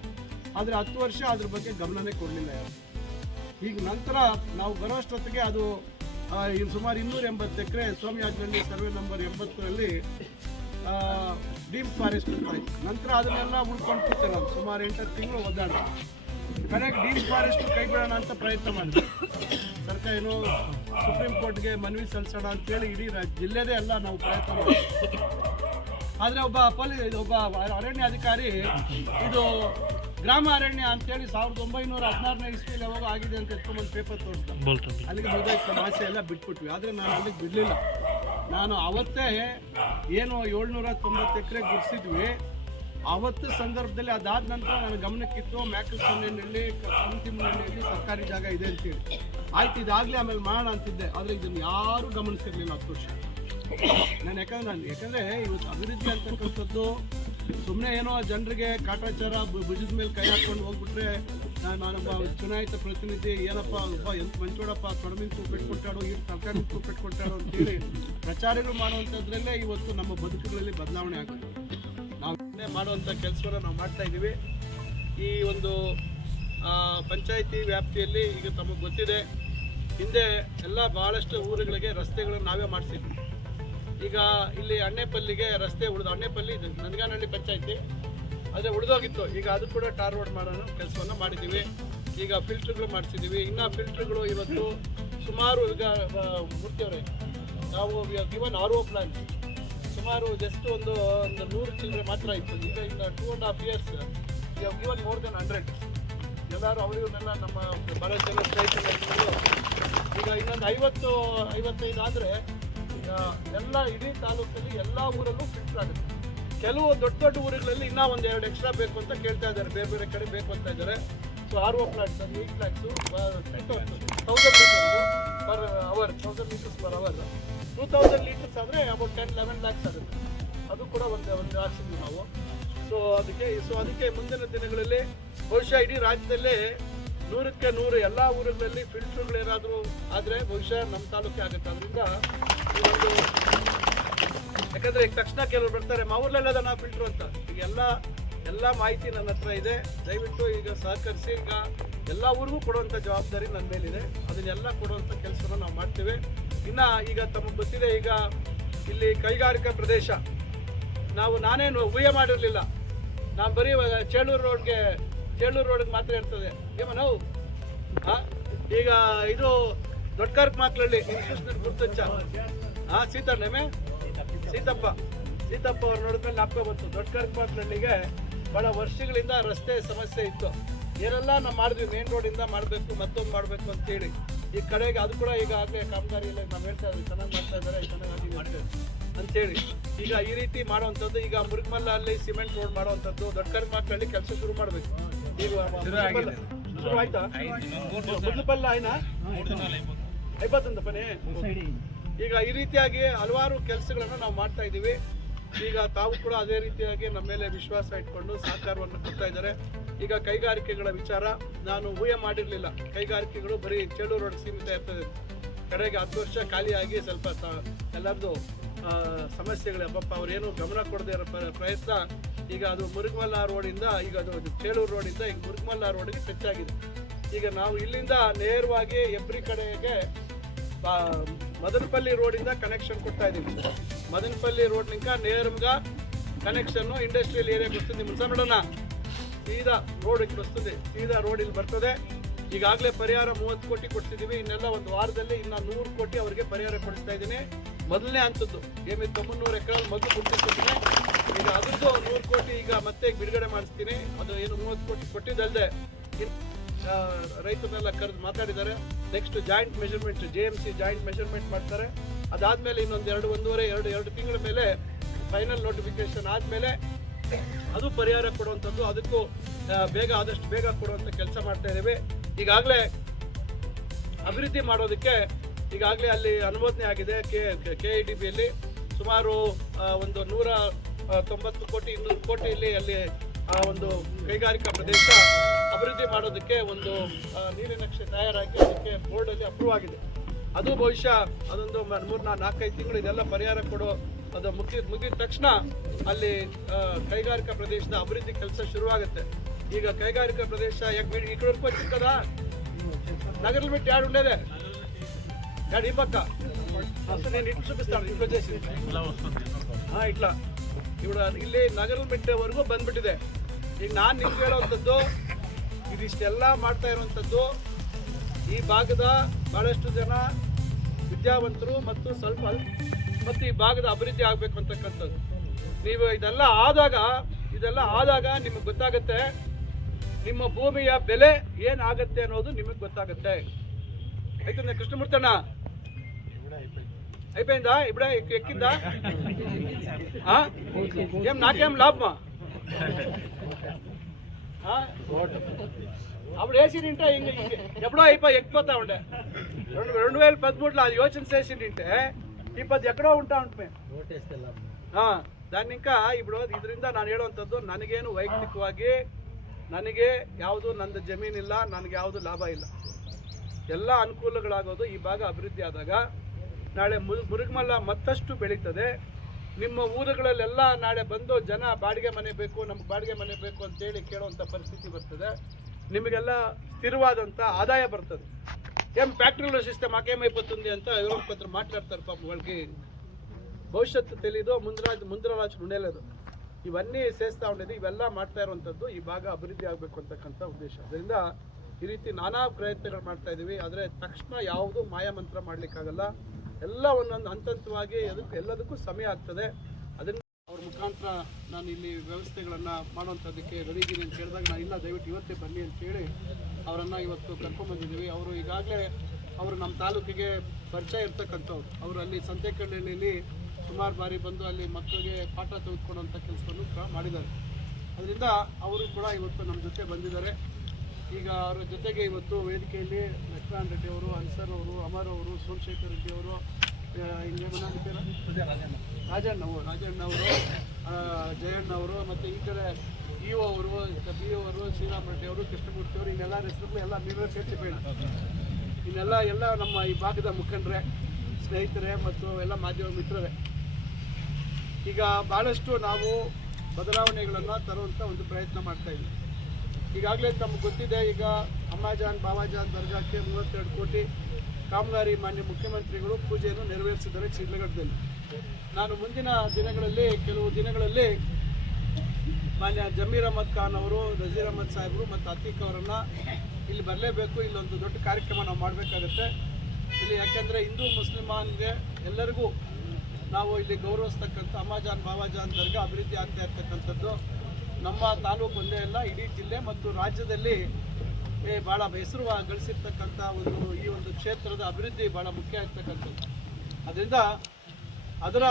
B: ಆದರೆ ಹತ್ತು ವರ್ಷ ಅದ್ರ ಬಗ್ಗೆ ಗಮನನೇ ಕೊಡಲಿಲ್ಲ ಯಾರು. ಈಗ ನಂತರ ನಾವು ಬರೋಷ್ಟೊತ್ತಿಗೆ ಅದು ಸುಮಾರು ಇನ್ನೂರ ಎಂಬತ್ತು ಎಕರೆ ಸೋಮಯಾಜ್ನಲ್ಲಿ ಸರ್ವೆ ನಂಬರ್ ಎಂಬತ್ತರಲ್ಲಿ ಡೀಪ್ ಫಾರೆಸ್ಟ್ ಅಂತ ಆಯ್ತು ನಂತರ ಅದನ್ನೆಲ್ಲ ಉಳ್ಕೊಂಡು ಕೂತೆ ನಾವು ಸುಮಾರು ಎಂಟತ್ತು ತಿಂಗಳು ಒದ್ದಾಡ ಕಡೆಗೆ ಡೀಪ್ ಫಾರೆಸ್ಟ್ ಕೈ ಬಿಡೋಣ ಅಂತ ಪ್ರಯತ್ನ ಮಾಡಿದೆ. ಸರ್ಕಾರ ಏನು ಸುಪ್ರೀಂ ಕೋರ್ಟ್ಗೆ ಮನವಿ ಸಲ್ಲಿಸೋಣ ಅಂತೇಳಿ ಇಡೀ ರಾಜ್ಯ ಜಿಲ್ಲೆದೇ ಎಲ್ಲ ನಾವು ಪ್ರಯತ್ನ ಮಾಡಿದ್ವಿ. ಆದರೆ ಒಬ್ಬ ಪೊಲೀ ಒಬ್ಬ ಅರಣ್ಯ ಅಧಿಕಾರಿ ಇದು ಗ್ರಾಮ ಅರಣ್ಯ ಅಂತೇಳಿ ಸಾವಿರದ ಒಂಬೈನೂರ ಹದಿನಾರನೇ ಇಸ್ವಿಯಲ್ಲಿ ಯಾವಾಗ ಆಗಿದೆ ಅಂತ ಎತ್ಕೊಂಡ್ಬಂದು ಪೇಪರ್ ತೋರಿಸ್ತಾರೆ ಅಲ್ಲಿಗೆ ಹೃದಯ ಸಮಸ್ಯೆ ಎಲ್ಲ ಬಿಟ್ಬಿಟ್ವಿ. ಆದರೆ ನಾನು ಅಲ್ಲಿಗೆ ಬಿಡಲಿಲ್ಲ. ನಾನು ಅವತ್ತೇ ಏನು ಏಳ್ನೂರ ತೊಂಬತ್ತು ಎಕರೆ ಗುಡಿಸಿದ್ವಿ. ಅವತ್ತು ಸಂದರ್ಭದಲ್ಲಿ ಅದಾದ ನಂತರ ನನ್ನ ಗಮನಕ್ಕಿತ್ತು ಮ್ಯಾಕಲ್ ಸೊನ್ನೆಯಲ್ಲಿ ಕಂತಿಮನೆಯಲ್ಲಿ ಸರ್ಕಾರಿ ಜಾಗ ಇದೆ ಅಂತೇಳಿ. ಆಯ್ತು, ಇದಾಗಲಿ ಆಮೇಲೆ ಮಾಡೋಣ ಅಂತಿದ್ದೆ. ಆದರೆ ಇದನ್ನು ಯಾರೂ ಗಮನಿಸಿರಲಿಲ್ಲ ಹತ್ತು ವರ್ಷ. ನಾನು ಯಾಕಂದ್ರೆ ನಾನು ಯಾಕಂದರೆ ಇವತ್ತು ಅಭಿವೃದ್ಧಿ ಅಂತಕ್ಕಂಥದ್ದು ಸುಮ್ಮನೆ ಏನೋ ಜನರಿಗೆ ಕಾಟಾಚಾರ ಭುಜದ ಮೇಲೆ ಕೈ ಹಾಕ್ಕೊಂಡು ಹೋಗ್ಬಿಟ್ರೆ ನಾನೊಬ್ಬ ಚುನಾಯಿತ ಪ್ರತಿನಿಧಿ, ಏನಪ್ಪ, ಒಬ್ಬ ಎಂತ ಮಂಚೋಡಪ್ಪ ಕಡಿಮೆ ತೂಪೆಟ್ಟು ಕೊಟ್ಟಾಡೋ ಈ ತರಕಾರಿ ತೂಪೆಟ್ಟು ಕೊಟ್ಟಾಡೋ ಅಂತೇಳಿ ಪ್ರಚಾರಗಳು ಮಾಡುವಂಥದ್ರಲ್ಲೇ ಇವತ್ತು ನಮ್ಮ ಬದುಕುಗಳಲ್ಲಿ ಬದಲಾವಣೆ ಆಗುತ್ತೆ. ನಾವು ಮಾಡುವಂಥ ಕೆಲಸವನ್ನು ನಾವು ಮಾಡ್ತಾ ಇದ್ದೀವಿ. ಈ ಒಂದು ಪಂಚಾಯಿತಿ ವ್ಯಾಪ್ತಿಯಲ್ಲಿ ಈಗ ತಮಗೆ ಗೊತ್ತಿದೆ, ಹಿಂದೆ ಎಲ್ಲ ಭಾಳಷ್ಟು ಊರುಗಳಿಗೆ ರಸ್ತೆಗಳನ್ನು ನಾವೇ ಮಾಡಿಸಿದ್ವಿ. ಈಗ ಇಲ್ಲಿ ಅಣ್ಣೆಪಲ್ಲಿಗೆ ರಸ್ತೆ ಉಳಿದು ಅಣ್ಣೆಪಲ್ಲಿ ಇದು ನನಗಾನಹಳ್ಳಿ ಪಂಚಾಯತಿ. ಆದರೆ ಉಳಿದೋಗಿತ್ತು. ಈಗ ಅದು ಕೂಡ ಟಾರ್ ರೋಡ್ ಮಾಡೋ ಕೆಲಸವನ್ನು ಮಾಡಿದ್ದೀವಿ. ಈಗ ಫಿಲ್ಟ್ರ್ಗಳು ಮಾಡಿಸಿದ್ದೀವಿ. ಇನ್ನು ಫಿಲ್ಟ್ರ್ಗಳು ಇವತ್ತು ಸುಮಾರು ಈಗ ಮೂರ್ತಿಯವರೇ, ನಾವು ಇವನ್ ಆರ್ ಒ ಪ್ಲಾನ್ ಸುಮಾರು ಜಸ್ಟ್ ಒಂದು ಒಂದು ನೂರು ಚಿಲ್ಲರೆ ಮಾತ್ರ ಇತ್ತು. ಈಗ ಇನ್ನು two and half years even more then hundred. ಎಲ್ಲರೂ ಅವರಿವನ್ನೆಲ್ಲ ನಮ್ಮ ಭಾಳ ಜನ ಸ್ನೇಹಿತರು ಈಗ ಇನ್ನೊಂದು ಐವತ್ತು, ಐವತ್ತೈದು ಆದರೆ ಎಲ್ಲ ಇಡೀ ತಾಲೂಕಲ್ಲಿ ಎಲ್ಲ ಊರಲ್ಲೂ ಫಿಲ್ಟ್ರ್ ಆಗುತ್ತೆ. ಕೆಲವು ದೊಡ್ಡ ದೊಡ್ಡ ಊರುಗಳಲ್ಲಿ ಇನ್ನೂ ಒಂದು ಎರಡು ಎಕ್ಸ್ಟ್ರಾ ಬೇಕು ಅಂತ ಕೇಳ್ತಾ ಇದ್ದಾರೆ. ಬೇರೆ ಬೇರೆ ಕಡೆ ಬೇಕು ಅಂತ ಇದ್ದಾರೆ. So R O plants eight plants thousand litres per hour thousand litres per hour two thousand litres ಆದರೆ ಅಬೌಟ್ ಟೆನ್ ಲೆವೆನ್ ಲ್ಯಾಕ್ಸ್ ಆಗುತ್ತೆ. ಅದು ಕೂಡ ಒಂದು ಒಂದು ಹಾಕ್ಸಿದ್ವಿ ನಾವು. ಸೊ ಅದಕ್ಕೆ ಸೊ ಅದಕ್ಕೆ ಮುಂದಿನ ದಿನಗಳಲ್ಲಿ ಬಹುಶಃ ಇಡೀ ರಾಜ್ಯದಲ್ಲೇ ನೂರಕ್ಕೆ ನೂರು ಎಲ್ಲ ಊರುಗಳಲ್ಲಿ ಫಿಲ್ಟರ್ಗಳು ಏನಾದರೂ ಆದರೆ ಬಹುಶಃ ನಮ್ಮ ತಾಲೂಕೇ ಆಗುತ್ತೆ. ಅದರಿಂದ ಈ ಒಂದು ಯಾಕಂದ್ರೆ ಈಗ ತಕ್ಷಣ ಕೆಲವರು ಬರ್ತಾರೆ ಮಾವೂರ್ಲೆಲ್ಲ ನಾ ಫಿಲ್ಟರ್ ಅಂತ. ಈಗ ಎಲ್ಲ ಎಲ್ಲ ಮಾಹಿತಿ ನನ್ನ ಹತ್ರ ಇದೆ. ದಯವಿಟ್ಟು ಈಗ ಸಹಕರಿಸಿ, ಈಗ ಎಲ್ಲ ಊರಿಗೂ ಕೊಡುವಂಥ ಜವಾಬ್ದಾರಿ ನನ್ನ ಮೇಲಿದೆ. ಅದನ್ನೆಲ್ಲ ಕೊಡುವಂಥ ಕೆಲಸನ ನಾವು ಮಾಡ್ತೇವೆ. ಇನ್ನು ಈಗ ತಮಗೆ ಗೊತ್ತಿದೆ, ಈಗ ಇಲ್ಲಿ ಕೈಗಾರಿಕಾ ಪ್ರದೇಶ. ನಾವು ನಾನೇನು ಊಹೆ ಮಾಡಿರಲಿಲ್ಲ. ನಾನು ಬರೀ ಚೇಳೂರು ರೋಡ್ಗೆ ಚೇಳೂರು ರೋಡ್ಗೆ ಮಾತ್ರ ಇರ್ತದೆ. ಏಮ ನಾವು? ಈಗ ಇದು ದೊಡ್ಡ ಕಾರ್ಕ್ ಮಾಕ್ಲಳ್ಳಿ ಇನ್ಸ್ಟಿಟ್ಯೂಷನ್ ಗುರ್ತಂಚ. ಹಾಂ ಸೀತಣ್ಣಮೆ ಸೀತಪ್ಪ ಸೀತಪ್ಪ ಅವ್ರು ನೋಡಿದ್ಮೇಲೆ ನಾಪ್ಕ ಬಂತು. ದೊಡ್ಡ ಕಾರ್ಕ್ ಮಾಕ್ಲಳ್ಳಿಗೆ ಬಹಳ ವರ್ಷಗಳಿಂದ ರಸ್ತೆ ಸಮಸ್ಯೆ ಇತ್ತು. ಏನೆಲ್ಲ ನಾವು ಮಾಡಿದ್ವಿ ಮೇನ್ ರೋಡಿಂದ ಮಾಡಬೇಕು ಮತ್ತೊಂದು ಮಾಡಬೇಕು ಅಂತೇಳಿ. ಈ ಕಡೆಗೆ ಅದು ಕೂಡ ಈಗ ಆಗಲೇ ಕಾಮಗಾರಿ ಎಲ್ಲ ನಾವು ಹೇಳ್ತಾ ಇದ್ವಿ. ಚೆನ್ನಾಗಿ ಮಾಡ್ತಾ ಇದ್ದಾರೆ ಚೆನ್ನಾಗಿ ಮಾಡ್ತಾರೆ ಅಂತೇಳಿ. ಈಗ ಈ ರೀತಿ ಮಾಡುವಂಥದ್ದು ಈಗ ಮುರುಗಮಲ್ಲ ಅಲ್ಲಿ ಸಿಮೆಂಟ್ ರೋಡ್ ಮಾಡುವಂಥದ್ದು ದೊಡ್ಡ ಕಾರ್ಕ್ ಮಾಕ್ಲಳ್ಳಿ ಕೆಲಸ ಶುರು ಮಾಡಬೇಕು. ಈಗ ಶುರು ಆಯ್ತಾ? ಐವತ್ತೊಂದು ಪನೇ? ಈಗ ಈ ರೀತಿಯಾಗಿ ಹಲವಾರು ಕೆಲಸಗಳನ್ನು ನಾವು ಮಾಡ್ತಾ ಇದ್ದೀವಿ. ಈಗ ತಾವು ಕೂಡ ಅದೇ ರೀತಿಯಾಗಿ ನಮ್ಮ ಮೇಲೆ ವಿಶ್ವಾಸ ಇಟ್ಕೊಂಡು ಸಹಕಾರವನ್ನು ಕೊಡ್ತಾ ಇದ್ದಾರೆ. ಈಗ ಕೈಗಾರಿಕೆಗಳ ವಿಚಾರ, ನಾನು ಊಹೆ ಮಾಡಿರಲಿಲ್ಲ. ಕೈಗಾರಿಕೆಗಳು ಬರೀ ಚೇಳೂರು ರೋಡ್ ಸೀಮಿತ ಇರ್ತದೆ. ಕಡೆಗೆ ಹತ್ತು ವರ್ಷ ಖಾಲಿಯಾಗಿ ಸ್ವಲ್ಪ ಎಲ್ಲರದು ಸಮಸ್ಯೆಗಳು. ಪಾಪ ಅವ್ರೇನು ಗಮನ ಕೊಡದೇ ಇರೋ ಪ್ರ- ಪ್ರಯತ್ನ ಈಗ ಅದು ಮುರುಗಮಲ್ಲ ರೋಡಿಂದ, ಈಗ ಅದು ಚೇಳೂರು ರೋಡಿಂದ ಈಗ ಮುರುಗಮಲ್ಲ ರೋಡಿಗೆ ಟಚ್ ಆಗಿದೆ. ಈಗ ನಾವು ಇಲ್ಲಿಂದ ನೇರವಾಗಿ ಎಬ್ರಿ ಕಡೆಗೆ ಮದನಪಲ್ಲಿ ರೋಡಿಂದ ಕನೆಕ್ಷನ್ ಕೊಡ್ತಾ ಇದ್ದೀವಿ. ಮದನಪಲ್ಲಿ ರೋಡ್ನಿಂದ ನೇರಂಗ ಕನೆಕ್ಷನ್ನು ಇಂಡಸ್ಟ್ರಿಯಲ್ ಏರಿಯಾಗೆ ಬರ್ತದೆ. ನಿಮ್ಮ ನೋಡೋಣ. ಸೀದಾ ರೋಡಿಗೆ ಬರ್ತದೆ. ಸೀದಾ ರೋಡ್ ಇಲ್ಲಿ ಬರ್ತದೆ. ಈಗಾಗಲೇ ಪರಿಹಾರ ಮೂವತ್ತು ಕೋಟಿ ಕೊಡ್ತಿದ್ದೀವಿ. ಇನ್ನೆಲ್ಲ ಒಂದು ವಾರದಲ್ಲಿ ಇನ್ನ ನೂರು ಕೋಟಿ ಅವರಿಗೆ ಪರಿಹಾರ ಕೊಡಿಸ್ತಾ ಇದ್ದೀನಿ. ಮೊದಲನೇ ಅಂತದ್ದು ಏಮಿ ಮುನ್ನೂರು ಎಕರೆ ಮೊದಲು ಕೊಟ್ಟಿರ್ತೀನಿ ಈಗ ಅದ್ರದ್ದು ನೂರು ಕೋಟಿ ಈಗ ಮತ್ತೆ ಬಿಡುಗಡೆ ಮಾಡಿಸ್ತೀನಿ. ಅದು ಏನು ಮೂವತ್ತು ಕೋಟಿ ಕೊಟ್ಟಿದ್ದಲ್ಲದೆ ರೈತರನ್ನೆಲ್ಲ ಕರೆದು ಮಾತಾಡಿದ್ದಾರೆ. Next joint measurement J M C joint measurement ಮಾಡ್ತಾರೆ. ಅದಾದ್ಮೇಲೆ ಇನ್ನೊಂದು ಎರಡು, ಒಂದೂವರೆ, ಎರಡು ಎರಡು ತಿಂಗಳ ಮೇಲೆ ಫೈನಲ್ ನೋಟಿಫಿಕೇಶನ್ ಆದಮೇಲೆ ಅದು ಪರಿಹಾರ ಕೊಡುವಂಥದ್ದು. ಅದಕ್ಕೂ ಬೇಗ ಆದಷ್ಟು ಬೇಗ ಕೊಡುವಂಥ ಕೆಲಸ ಮಾಡ್ತಾ ಇದ್ದೀವಿ. ಈಗಾಗಲೇ ಅಭಿವೃದ್ಧಿ ಮಾಡೋದಕ್ಕೆ ಈಗಾಗಲೇ ಅಲ್ಲಿ ಅನುಮೋದನೆ ಆಗಿದೆ ಕೆ ಕೆ ಇ ಡಿ ಬಿಯಲ್ಲಿ ಸುಮಾರು ಒಂದು ನೂರ ತೊಂಬತ್ತು ಕೋಟಿ, ಇನ್ನೂರು ಕೋಟಿಯಲ್ಲಿ ಅಲ್ಲಿ ಆ ಒಂದು ಕೈಗಾರಿಕಾ ಪ್ರದೇಶ ಅಭಿವೃದ್ಧಿ ಮಾಡೋದಕ್ಕೆ ಒಂದು ಆ, ನೀಲಿನಕ್ಷೆ ತಯಾರಾಗಿ ಅದಕ್ಕೆ ಬೋರ್ಡಲ್ಲಿ ಅಪ್ರೂವ್ ಆಗಿದೆ ಅದು ಬಹುಶಃ ಅದೊಂದು ಮ- ಮೂರ್ ನಾ ನಾಲ್ಕೈದು ತಿಂಗಳು ಇದೆಲ್ಲ ಪರಿಹಾರ ಕೊಡೋ ಅದು ಮುಗಿದ ಮುಗಿದ ತಕ್ಷಣ ಅಲ್ಲಿ ಆ, ಕೈಗಾರಿಕಾ ಪ್ರದೇಶದ ಅಭಿವೃದ್ಧಿ ಕೆಲಸ ಶುರುವಾಗುತ್ತೆ ಈಗ ಕೈಗಾರಿಕಾ ಪ್ರದೇಶ ಯಾಕೆ ಈ ಕಡೆ ರೂಪಾಯಿ ಚಿಕ್ಕದಾ ನಗರಲ್ಲಿ ಬಿಟ್ಟು ಯಾರು ఉండేదే ಯಾರು ఈ పక్క అసలు నేను ఇటు చూపిస్తాను ఇట్లా చేసి ಹಾ ಇಟ್ಲ ಇವಳು ಇಲ್ಲಿ ನಗರ ಬಿಟ್ಟವರೆಗೂ ಬಂದ್ಬಿಟ್ಟಿದೆ ಈಗ ನಾನು ನಿಮ್ಗೆ ಹೇಳೋವಂಥದ್ದು ಇದಿಷ್ಟೆಲ್ಲ ಮಾಡ್ತಾ ಇರುವಂಥದ್ದು ಈ ಭಾಗದ ಬಹಳಷ್ಟು ಜನ ವಿದ್ಯಾವಂತರು ಮತ್ತು ಸ್ವಲ್ಪ ಮತ್ತು ಈ ಭಾಗದ ಅಭಿವೃದ್ಧಿ ಆಗಬೇಕು ಅಂತಕ್ಕಂಥದ್ದು ನೀವು ಇದೆಲ್ಲ ಆದಾಗ ಇದೆಲ್ಲ ಆದಾಗ ನಿಮಗೆ ಗೊತ್ತಾಗುತ್ತೆ ನಿಮ್ಮ ಭೂಮಿಯ ಬೆಲೆ ಏನಾಗತ್ತೆ ಅನ್ನೋದು ನಿಮಗೆ ಗೊತ್ತಾಗುತ್ತೆ ಆಯ್ತಂದ್ರೆ ಕೃಷ್ಣಮೂರ್ತಣ್ಣ అయిపోయిందా ఇప్పుడే ఎక్కి- ఎక్కిందా ఆ? ఏం నాకేం లాభమా ఆ? అప్పుడు వేసిండింటే ఇంక ఇంక ఎప్పుడో అయిపోయి ఎక్కిపోతా ఉండే రెండు రెండు వేల పదమూడులో అది యోచన చేసిండింటే ఇప్పుడు ఎక్కడో ఉంటా ఉంటే దాన్ని ఇంకా ఇప్పుడు ಇದರಿಂದ ನಾನು ಹೇಳುವಂಥದ್ದು ನನಗೇನು ವೈಯಕ್ತಿಕವಾಗಿ ನನಗೆ ಯಾವುದು ನಂದು ಜಮೀನಿಲ್ಲ ನನಗೆ ಯಾವುದು ಲಾಭ ಇಲ್ಲ ಎಲ್ಲ ಅನುಕೂಲಗಳಾಗೋದು ಈ ಭಾಗ ಅಭಿವೃದ್ಧಿ ಆದಾಗ ನಾಳೆ ಮುರು ಮುರುಗಮಲ್ಲ ಮತ್ತಷ್ಟು ಬೆಳೀತದೆ ನಿಮ್ಮ ಊರುಗಳಲ್ಲೆಲ್ಲ ನಾಳೆ ಬಂದು ಜನ ಬಾಡಿಗೆ ಮನೆ ಬೇಕು ನಮ್ಗೆ ಬಾಡಿಗೆ ಮನೆ ಬೇಕು ಅಂತೇಳಿ ಕೇಳುವಂಥ ಪರಿಸ್ಥಿತಿ ಬರ್ತದೆ నిమిగెల్ల స్థిరవాదంత ఆదాయ పడుతుంది ఏం ఫ్యాక్టరీలో చూస్తే మాకేమైపోతుంది అంతా ఎవరో కొందరు మాట్లాడతారు పాపం వాళ్ళకి భవిష్యత్తు తెలీదు ముందు రాజు ముందు రాజు ఉండేలేదు ఇవన్నీ చేస్తూ ఉండేది ಇವೆಲ್ಲ ಮಾಡ್ತಾ ಇರುವಂಥದ್ದು ಈ ಭಾಗ ಅಭಿವೃದ್ಧಿ ಆಗಬೇಕು ಅಂತಕ್ಕಂಥ ಉದ್ದೇಶ ಅದರಿಂದ ಈ ರೀತಿ ನಾನಾ ಪ್ರಯತ್ನಗಳು ಮಾಡ್ತಾ ಇದ್ದೀವಿ ಆದರೆ ತಕ್ಷಣ ಯಾವುದೂ ಮಾಯಾಮಂತ್ರ ಮಾಡಲಿಕ್ಕಾಗಲ್ಲ ಎಲ್ಲ ಒಂದೊಂದು ಹಂತ ಹಂತವಾಗಿ ಅದಕ್ಕೆ ಎಲ್ಲದಕ್ಕೂ ಸಮಯ ಆಗ್ತದೆ. ಅದನ್ನು ಅವ್ರ ಮುಖಾಂತರ ನಾನು ಇಲ್ಲಿ ವ್ಯವಸ್ಥೆಗಳನ್ನು ಮಾಡುವಂಥದ್ದಕ್ಕೆ ರೆಡಿ ಇದ್ದೀನಿ ಅಂತ ಹೇಳಿದಾಗ ನಾನು ಇಲ್ಲ, ದಯವಿಟ್ಟು ಇವತ್ತೇ ಬನ್ನಿ ಅಂತ ಹೇಳಿ ಅವರನ್ನು ಇವತ್ತು ಕರ್ಕೊಂಡ್ಬಂದಿದ್ದೀವಿ ಅವರು ಈಗಾಗಲೇ ಅವರು ನಮ್ಮ ತಾಲೂಕಿಗೆ ಪರಿಚಯ ಇರ್ತಕ್ಕಂಥವ್ರು. ಅವರು ಅಲ್ಲಿ ಸಂತೆಕಳ್ಳಿಯಲ್ಲಿ ಸುಮಾರು ಬಾರಿ ಬಂದು ಅಲ್ಲಿ ಮಕ್ಕಳಿಗೆ ಪಾಠ ತೆಗೆದುಕೊಡುವಂಥ ಕೆಲಸವನ್ನು ಮಾಡಿದ್ದಾರೆ. ಅದರಿಂದ ಅವರು ಕೂಡ ಇವತ್ತು ನಮ್ಮ ಜೊತೆ ಬಂದಿದ್ದಾರೆ. ಈಗ ಅವರ ಜೊತೆಗೆ ಇವತ್ತು ವೇದಿಕೆಯಲ್ಲಿ ಲಕ್ಷ್ಮಣ್ ರೆಡ್ಡಿ ಅವರು, ಅನ್ಸರ್ ಅವರು, ಅಮರ್ ಅವರು, ಸೋಮಶೇಖರ್ ರೆಡ್ಡಿ ಅವರು ರಾಜಣ್ಣ ಅವರು ರಾಜಣ್ಣ ಅವರು ಜಯಣ್ಣ ಅವರು, ಮತ್ತು ಈ ಕಡೆ ಇ ಒ ಅವರು ಬಿ ಅವರು, ಶ್ರೀರಾಮ್ ರೆಡ್ಡಿ ಅವರು, ಕೃಷ್ಣಮೂರ್ತಿ ಅವರು, ಇನ್ನೆಲ್ಲ ಹೆಸರುಗಳು ಎಲ್ಲ ನೀವೇ ಸೇರಿಸಿ ಬೇಡ. ಇನ್ನೆಲ್ಲ ಎಲ್ಲ ನಮ್ಮ ಈ ಭಾಗದ ಮುಖಂಡರೇ, ಸ್ನೇಹಿತರೆ ಮತ್ತು ಎಲ್ಲ ಮಾಧ್ಯಮ ಮಿತ್ರರೇ. ಈಗ ಭಾಳಷ್ಟು ನಾವು ಬದಲಾವಣೆಗಳನ್ನು ತರುವಂಥ ಒಂದು ಪ್ರಯತ್ನ ಮಾಡ್ತಾ ಇದ್ದೀವಿ. ಈಗಾಗಲೇ ತಮಗೆ ಗೊತ್ತಿದೆ, ಈಗ ಅಮ್ಮಾಜಾನ್ ಬಾಬಾಜಾನ್ ದರ್ಗಾಕ್ಕೆ ಮೂವತ್ತೆರಡು ಕೋಟಿ ಕಾಮಗಾರಿ ಮಾನ್ಯ ಮುಖ್ಯಮಂತ್ರಿಗಳು ಪೂಜೆಯನ್ನು ನೆರವೇರಿಸಿದ್ದಾರೆ ಶಿಡ್ಲಘಟ್ಟದಲ್ಲಿ ನಾನು ಮುಂದಿನ ದಿನಗಳಲ್ಲಿ, ಕೆಲವು ದಿನಗಳಲ್ಲಿ ಮಾನ್ಯ ಜಮೀರ್ ಅಹಮದ್ ಖಾನ್ ಅವರು, ನಜೀರ್ ಅಹಮದ್ ಸಾಹೇಬರು ಮತ್ತು ಅತೀಕ್ ಅವರನ್ನು ಇಲ್ಲಿ ಬರಲೇಬೇಕು. ಇಲ್ಲೊಂದು ದೊಡ್ಡ ಕಾರ್ಯಕ್ರಮ ನಾವು ಮಾಡಬೇಕಾಗುತ್ತೆ. ಇಲ್ಲಿ ಯಾಕೆಂದರೆ ಹಿಂದೂ ಮುಸ್ಲಿಮಾನ್ಗೆ ಎಲ್ಲರಿಗೂ ನಾವು ಇಲ್ಲಿ ಗೌರವಿಸ್ತಕ್ಕಂಥ ಅಮ್ಮಾಜಾನ್ ಬಾಬಾಜಾನ್ ದರ್ಗಾ ಅಭಿವೃದ್ಧಿ ಆಗ್ತಾ ಇರ್ತಕ್ಕಂಥದ್ದು. ನಮ್ಮ ತಾಲೂಕು ಒಂದೇ ಅಲ್ಲ, ಇಡೀ ಜಿಲ್ಲೆ ಮತ್ತು ರಾಜ್ಯದಲ್ಲಿ ಭಾಳ ಹೆಸರು ಗಳಿಸಿರ್ತಕ್ಕಂಥ ಒಂದು, ಈ ಒಂದು ಕ್ಷೇತ್ರದ ಅಭಿವೃದ್ಧಿ ಭಾಳ ಮುಖ್ಯ ಆಗ್ತಕ್ಕಂಥದ್ದು. ಅದರಿಂದ ಅದರ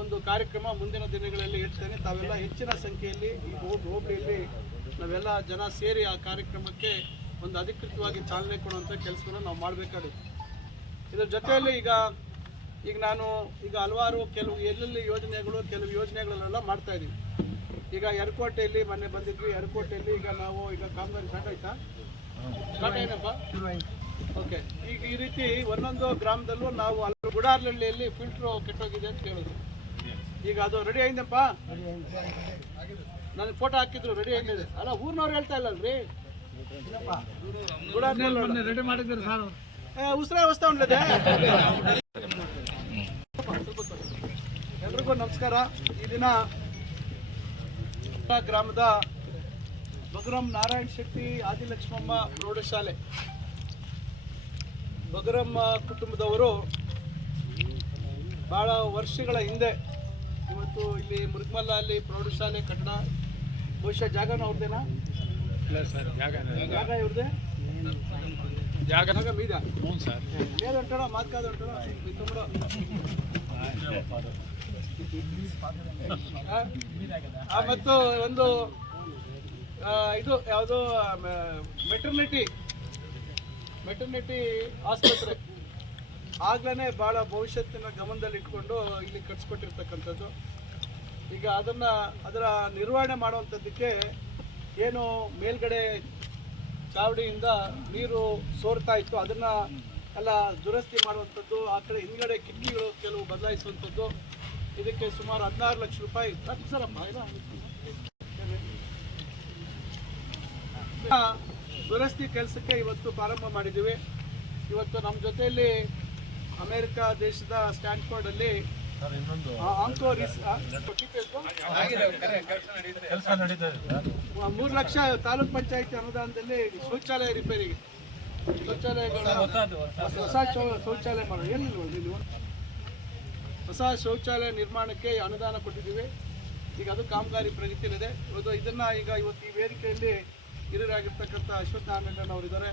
B: ಒಂದು ಕಾರ್ಯಕ್ರಮ ಮುಂದಿನ ದಿನಗಳಲ್ಲಿ ಇರ್ತೇನೆ ತಾವೆಲ್ಲ ಹೆಚ್ಚಿನ ಸಂಖ್ಯೆಯಲ್ಲಿ ಈ ಹೋಬ್- ಹೋಬಳಿಯಲ್ಲಿ ನಾವೆಲ್ಲ ಜನ ಸೇರಿ ಆ ಕಾರ್ಯಕ್ರಮಕ್ಕೆ ಒಂದು ಅಧಿಕೃತವಾಗಿ ಚಾಲನೆ ಕೊಡುವಂಥ ಕೆಲಸವನ್ನು ನಾವು ಮಾಡಬೇಕಾಗುತ್ತೆ. ಇದರ ಜೊತೆಯಲ್ಲಿ ಈಗ ಈಗ ನಾನು, ಈಗ ಹಲವಾರು ಕೆಲವು ಎಲ್ಲೆಲ್ಲಿ ಯೋಜನೆಗಳು, ಕೆಲವು ಯೋಜನೆಗಳನ್ನೆಲ್ಲ ಇದ್ದೀವಿ ಈಗ ಏರ್ಪೋರ್ಟಲ್ಲಿ ಮೊನ್ನೆ ಬಂದಿದ್ವಿ. ಏರ್ಪೋರ್ಟಲ್ಲಿ ಈಗ ನಾವು ಈಗ ಕಾಮಗಾರಿ ಸ್ಟಾರ್ಟ್ ಆಯ್ತಾ? ಏನಪ್ಪ? ಓಕೆ ಈಗ ಈ ರೀತಿ ಒಂದೊಂದು ಗ್ರಾಮದಲ್ಲೂ ನಾವು ಅಲ್ಲಿ ಗುಡಾರ್ಲಹಳ್ಳಿಯಲ್ಲಿ ಫಿಲ್ಟ್ರು ಕೆಟ್ಟೋಗಿದೆ ಅಂತ ಹೇಳಿದ್ರು ಈಗ ಅದು ರೆಡಿ ಆಯ್ತಪ್ಪ? ನನಗೆ ಫೋಟೋ ಹಾಕಿದ್ರು ರೆಡಿ ಆಗಿದೆ. ಅಲ್ಲ ಊರ್ನವ್ರು ಹೇಳ್ತಾ ಇಲ್ಲಲ್ರಿ?
D: ರೆಡಿ ಮಾಡಿದ್ರು ಸರ್.
B: ಉಸಿರೇ ಉಂಟದೆ? ಎಲ್ರಿಗೂ ನಮಸ್ಕಾರ. ಈ ದಿನ ಗ್ರಾಮದ ಬಗರಂ ನಾರಾಯಣ್ ಶೆಟ್ಟಿ ಆದಿಲಕ್ಷ್ಮಮ್ಮ ಪ್ರೌಢಶಾಲೆ. ಬಗರಮ್ಮ ಕುಟುಂಬದವರು ಭಾಳ ವರ್ಷಗಳ ಹಿಂದೆ ಇವತ್ತು ಇಲ್ಲಿ ಮೃಗಮಲ್ಲ ಅಲ್ಲಿ ಪ್ರೌಢಶಾಲೆ ಕಟ್ಟಡ ಬಹುಶಃ ಜಾಗನ ಅವ್ರದೇನಾ? ಸರ್ ಜಾಗ ಇವ್ರದೇ ಜಾಗ ಮೀದ ಸರ್. ಮಾತಾಡ ಮತ್ತು ಒಂದು ಇದು ಯಾವುದು ಮೆಟರ್ನಿಟಿ ಮೆಟರ್ನಿಟಿ ಆಸ್ಪತ್ರೆ. ಆಗ್ಲೇ ಭಾಳ ಭವಿಷ್ಯತ್ತಿನ ಗಮನದಲ್ಲಿ ಇಟ್ಕೊಂಡು ಇಲ್ಲಿ ಕಟ್ಸ್ಕೊಟ್ಟಿರ್ತಕ್ಕಂಥದ್ದು. ಈಗ ಅದನ್ನು, ಅದರ ನಿರ್ವಹಣೆ ಮಾಡುವಂಥದ್ದಕ್ಕೆ ಏನು ಮೇಲ್ಗಡೆ ಚಾವಡಿಯಿಂದ ನೀರು ಸೋರ್ತಾ ಇತ್ತು. ಅದನ್ನ ಎಲ್ಲ ದುರಸ್ತಿ ಮಾಡುವಂಥದ್ದು, ಆ ಕಡೆ ಹಿಂದ್ಗಡೆ ಕಿಟಕಿಗಳು ಕೆಲವು ಬದಲಾಯಿಸುವಂಥದ್ದು. ಇದಕ್ಕೆ ಸುಮಾರು ಹದಿನಾರು ಲಕ್ಷ ರೂಪಾಯಿ ದುರಸ್ತಿ ಕೆಲಸಕ್ಕೆ ಇವತ್ತು ಪ್ರಾರಂಭ ಮಾಡಿದ್ದೀವಿ. ಇವತ್ತು ನಮ್ಮ ಜೊತೆಯಲ್ಲಿ ಅಮೆರಿಕ ದೇಶದ ಆ, ಮೂರು ಲಕ್ಷ ತಾಲೂಕ್ ಪಂಚಾಯತಿ ಅನುದಾನದಲ್ಲಿ ಶೌಚಾಲಯ ರಿಪೇರಿಗೆ. ಶೌಚಾಲಯಗಳ ಹೊಸ ಶೌಚಾಲಯ ಮಾಡೋದು ಏನಿಲ್ವ ನೀವು? ಹೊಸ ಶೌಚಾಲಯ ನಿರ್ಮಾಣಕ್ಕೆ ಅನುದಾನ ಕೊಟ್ಟಿದ್ದೀವಿ. ಈಗ ಅದು ಕಾಮಗಾರಿ ಪ್ರಗತಿಯಲ್ಲಿದೆ. ಇವತ್ತು ಇದನ್ನು ಈಗ ಇವತ್ತು ಈ ವೇದಿಕೆಯಲ್ಲಿ ಹಿರಿಯರಾಗಿರ್ತಕ್ಕಂಥ ಅಶ್ವಥ್ ನಾರಾಯಣನ್ ಅವರಿದ್ದಾರೆ.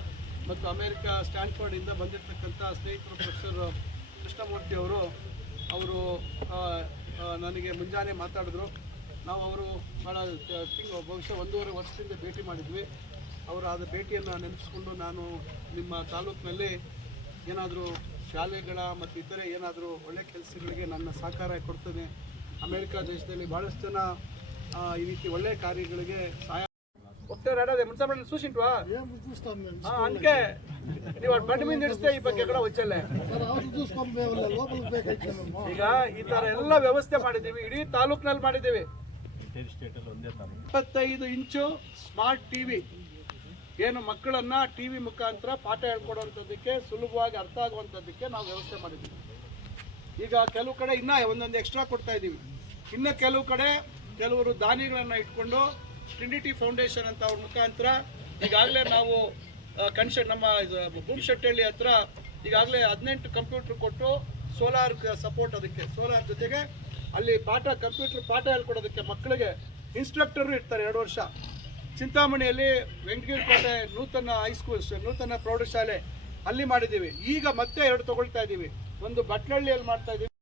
B: ಮತ್ತು ಅಮೆರಿಕ ಸ್ಟ್ಯಾನ್ಫರ್ಡಿಂದ ಬಂದಿರತಕ್ಕಂಥ ಸ್ನೇಹಿತರು ಪ್ರೊಫೆಸರ್ ಕೃಷ್ಣಮೂರ್ತಿ ಅವರು ಅವರು ನನಗೆ ಮುಂಜಾನೆ ಮಾತಾಡಿದ್ರು. ನಾವು ಅವರು ಭಾಳ ತಿಂಗಳು ಬಹುಶಃ ಒಂದೂವರೆ ವರ್ಷದಿಂದ ಭೇಟಿ ಮಾಡಿದ್ವಿ. ಅವರು ಆದ ಭೇಟಿಯನ್ನು ನೆನೆಸ್ಕೊಂಡು ನಾನು ನಿಮ್ಮ ತಾಲೂಕಿನಲ್ಲಿ ಏನಾದರೂ ಶಾಲೆಗಳ ಮತ್ತು ಇತರೆ ಏನಾದರೂ ಒಳ್ಳೆ ಕೆಲಸಗಳಿಗೆ ನನ್ನ ಸಹಕಾರ ಕೊಡ್ತೇನೆ. ಅಮೇರಿಕಾ ದೇಶದಲ್ಲಿ ಭಾಳಷ್ಟು ಜನ ಈ ರೀತಿ ಒಳ್ಳೆ ಕಾರ್ಯಗಳಿಗೆ ಸಹಾಯ
D: ಒಕ್ಟೋಬರ್ ಎರಡೇ ಮುನ್ಸಾಪಲ್ಲಿ
B: ಸೂಸಿಂಟ್ವಾ అందుకే ನೀವು ಬಂಡ ಮೇಲೆ ನಡೆಸ್ತೇ ಈ ಬಗ್ಗೆ
D: ಕೂಡ ವಚ್ಚಲ್ಲ
B: ಈಗ ಈ ಥರ ಎಲ್ಲ ವ್ಯವಸ್ಥೆ ಮಾಡಿದ್ದೀವಿ ಇಡೀ ತಾಲೂಕಿನಲ್ಲಿ ಮಾಡಿದ್ದೀವಿ. ಇಪ್ಪತ್ತೈದು ಇಂಚು ಸ್ಮಾರ್ಟ್ ಟಿವಿ. ಏನು ಮಕ್ಕಳನ್ನ ಟಿವಿ ಮುಖಾಂತರ ಪಾಠ ಹೇಳ್ಕೊಡುವಂಥದ್ದಕ್ಕೆ ಸುಲಭವಾಗಿ ಅರ್ಥ ಆಗುವಂಥದ್ದಕ್ಕೆ ನಾವು ವ್ಯವಸ್ಥೆ ಮಾಡಿದ್ದೀವಿ. ಈಗ ಕೆಲವು ಕಡೆ ಇನ್ನ ಒಂದೊಂದು ಎಕ್ಸ್ಟ್ರಾ ಕೊಡ್ತಾ ಇದ್ದೀವಿ. ಇನ್ನು ಕೆಲವು ಕಡೆ ಕೆಲವರು ದಾನಿಗಳನ್ನು ಇಟ್ಕೊಂಡು ಟ್ರಿನಿಟಿ ಫೌಂಡೇಶನ್ ಅಂತ ಅವ್ರ ಮುಖಾಂತರ ಈಗಾಗಲೇ ನಾವು ಕನ್ಶ ನಮ್ಮ ಭೂಮಿಶೆಟ್ಟಹಳ್ಳಿ ಹತ್ರ ಈಗಾಗಲೇ ಹದಿನೆಂಟು ಕಂಪ್ಯೂಟರ್ ಕೊಟ್ಟು ಸೋಲಾರ್ ಸಪೋರ್ಟ್ ಅದಕ್ಕೆ. ಸೋಲಾರ್ ಜೊತೆಗೆ ಅಲ್ಲಿ ಪಾಠ ಕಂಪ್ಯೂಟರ್ ಪಾಠ ಹೇಳ್ಕೊಡೋದಕ್ಕೆ ಮಕ್ಕಳಿಗೆ ಇನ್ಸ್ಟ್ರಕ್ಟರು ಇರ್ತಾರೆ ಎರಡು ವರ್ಷ. ಚಿಂತಾಮಣಿಯಲ್ಲಿ ವೆಂಕಟಗಿರಿ ಕೋಟೆ ನೂತನ ಹೈಸ್ಕೂಲ್ ನೂತನ ಪ್ರೌಢಶಾಲೆ ಅಲ್ಲಿ ಮಾಡಿದ್ದೀವಿ. ಈಗ ಮತ್ತೆ ಎರಡು ತಗೊಳ್ತಾ ಇದ್ದೀವಿ ಒಂದು ಬಟ್ಲಹಳ್ಳಿಯಲ್ಲಿ ಮಾಡ್ತಾ ಇದ್ದೀವಿ